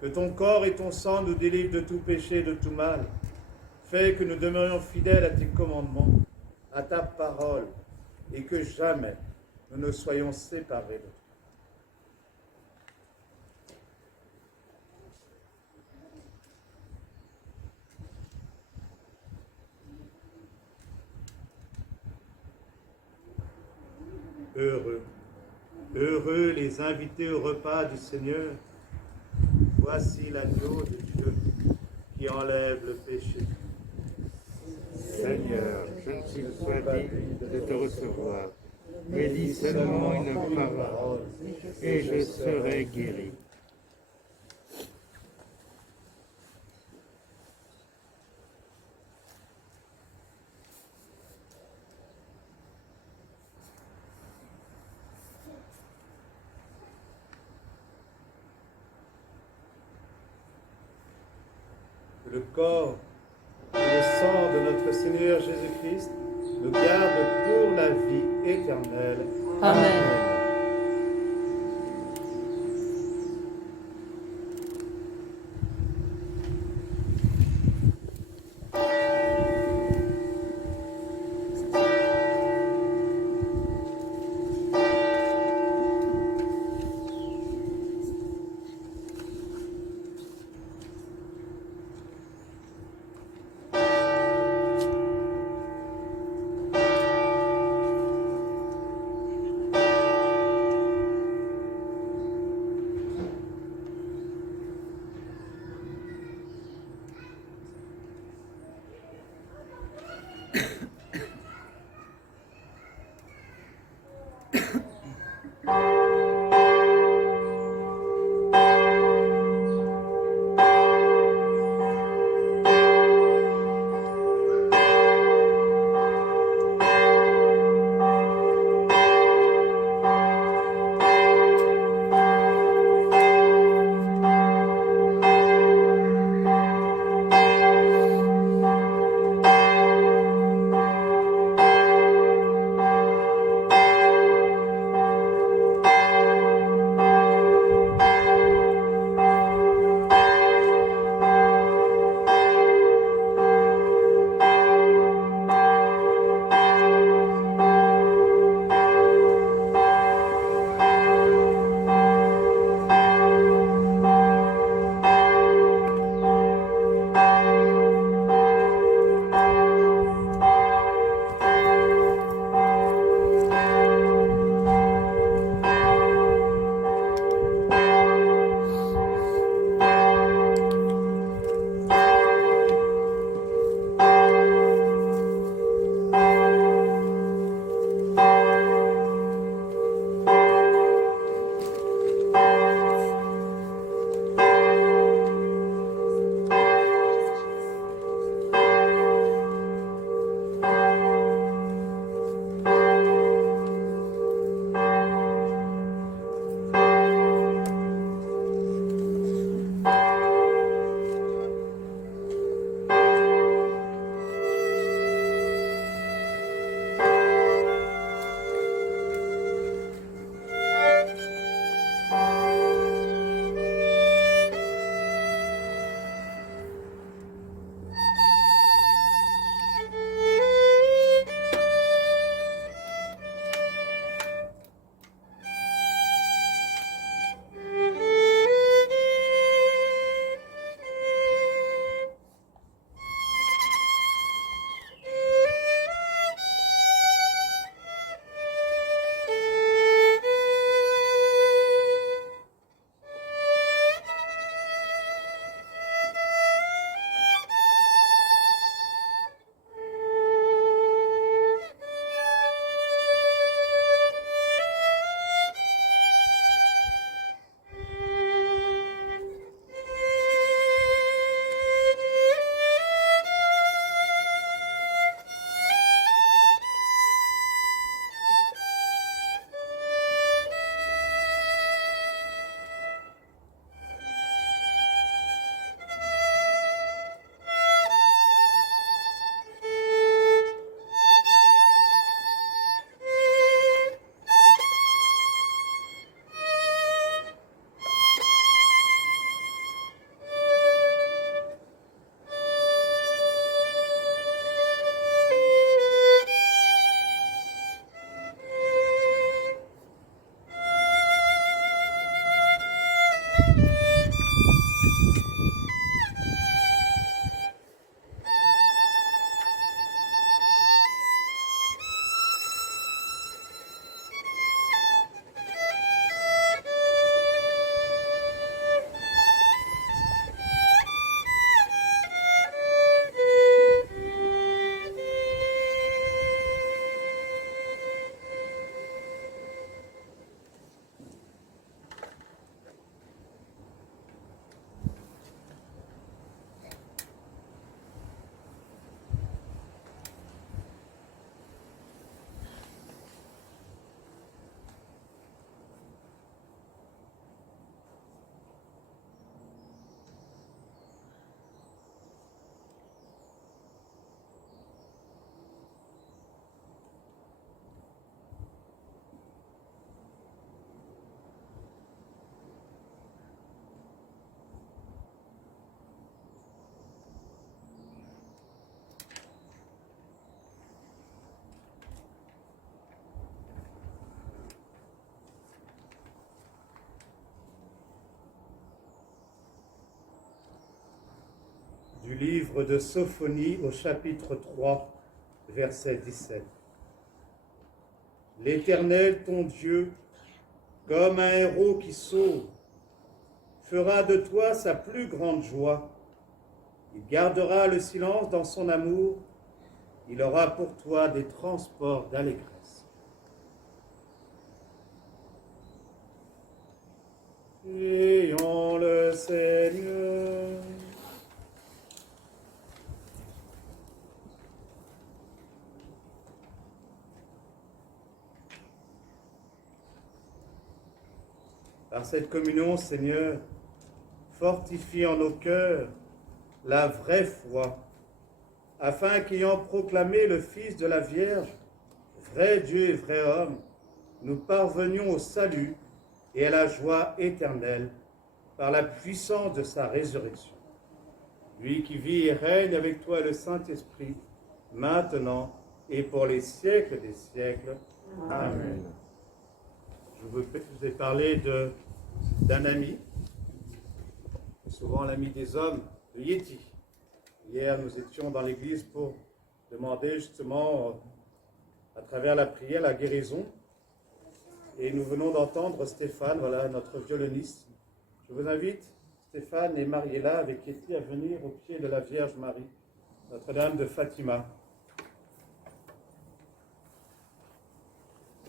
Que ton corps et ton sang nous délivrent de tout péché et de tout mal. Fais que nous demeurions fidèles à tes commandements, à ta parole, et que jamais nous ne soyons séparés de toi. Heureux, heureux les invités au repas du Seigneur. Voici l'agneau de Dieu qui enlève le péché. Seigneur, je ne suis pas digne de te recevoir, mais dis seulement une parole, et je serai guéri. Que le corps et le sang de notre Seigneur Jésus-Christ nous garde pour la vie éternelle. Amen. livre de Sophonie au chapitre 3, verset 17. L'Éternel, ton Dieu, comme un héros qui sauve, fera de toi sa plus grande joie. Il gardera le silence dans son amour. Il aura pour toi des transports d'allégresse. Prions le Seigneur. Par cette communion, Seigneur, fortifie en nos cœurs la vraie foi, afin qu'ayant proclamé le Fils de la Vierge, vrai Dieu et vrai homme, nous parvenions au salut et à la joie éternelle par la puissance de sa résurrection. Lui qui vit et règne avec toi le Saint-Esprit, maintenant et pour les siècles des siècles. Amen. Je vous ai parlé d'un ami, souvent l'ami des hommes, de Yeti. Hier, nous étions dans l'église pour demander justement, à travers la prière, la guérison. Et nous venons d'entendre Stéphane, voilà, notre violoniste. Je vous invite, Stéphane et Mariella, avec Yeti, à venir au pied de la Vierge Marie, Notre-Dame de Fatima.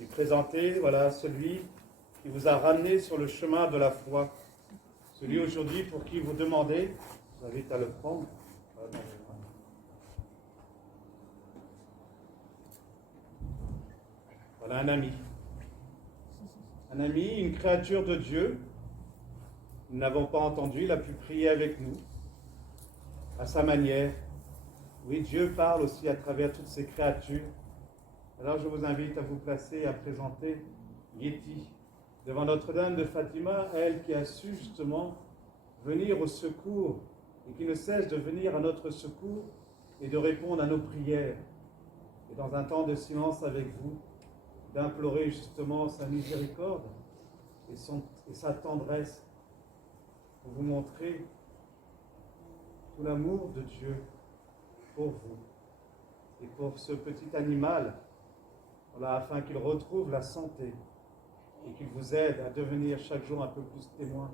Et présenter, voilà, celui qui vous a ramené sur le chemin de la foi. Celui aujourd'hui pour qui vous demandez, je vous invite à le prendre. Voilà un ami. Un ami, une créature de Dieu. Nous n'avons pas entendu, il a pu prier avec nous, à sa manière. Oui, Dieu parle aussi à travers toutes ces créatures. Alors je vous invite à vous placer et à présenter Yeti devant Notre-Dame de Fatima, elle qui a su justement venir au secours et qui ne cesse de venir à notre secours et de répondre à nos prières. Et dans un temps de silence avec vous, d'implorer justement sa miséricorde et sa tendresse pour vous montrer tout l'amour de Dieu pour vous et pour ce petit animal, voilà, afin qu'il retrouve la santé et qu'il vous aide à devenir chaque jour un peu plus témoin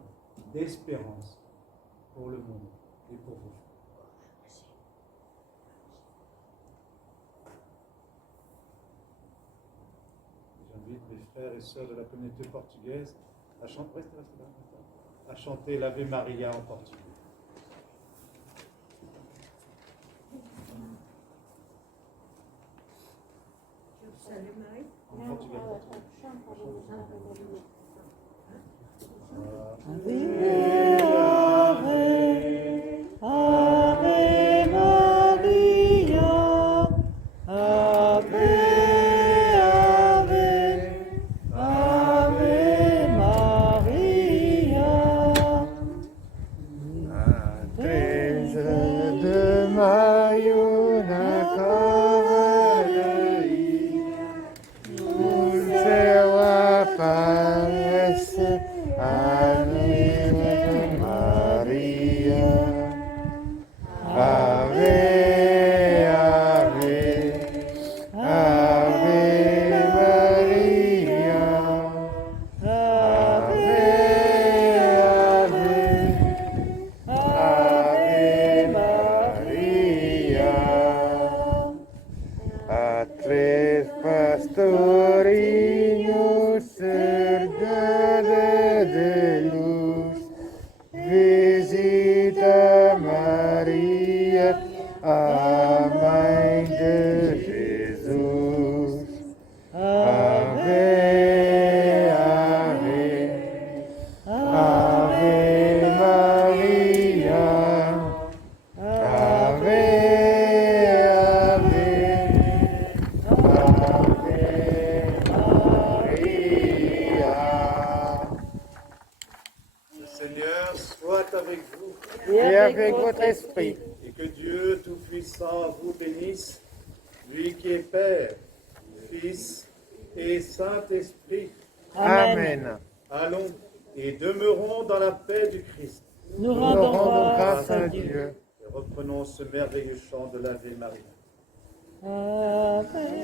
d'espérance pour le monde et pour vous. J'invite mes frères et sœurs de la communauté portugaise à chanter l'Ave Maria en portugais. En portugais. Et que Dieu Tout-Puissant vous bénisse, lui qui est Père, Fils et Saint-Esprit. Amen. Allons et demeurons dans la paix du Christ. Nous rendons grâce à Dieu. reprenons ce merveilleux chant de l'Ave Maria. Ave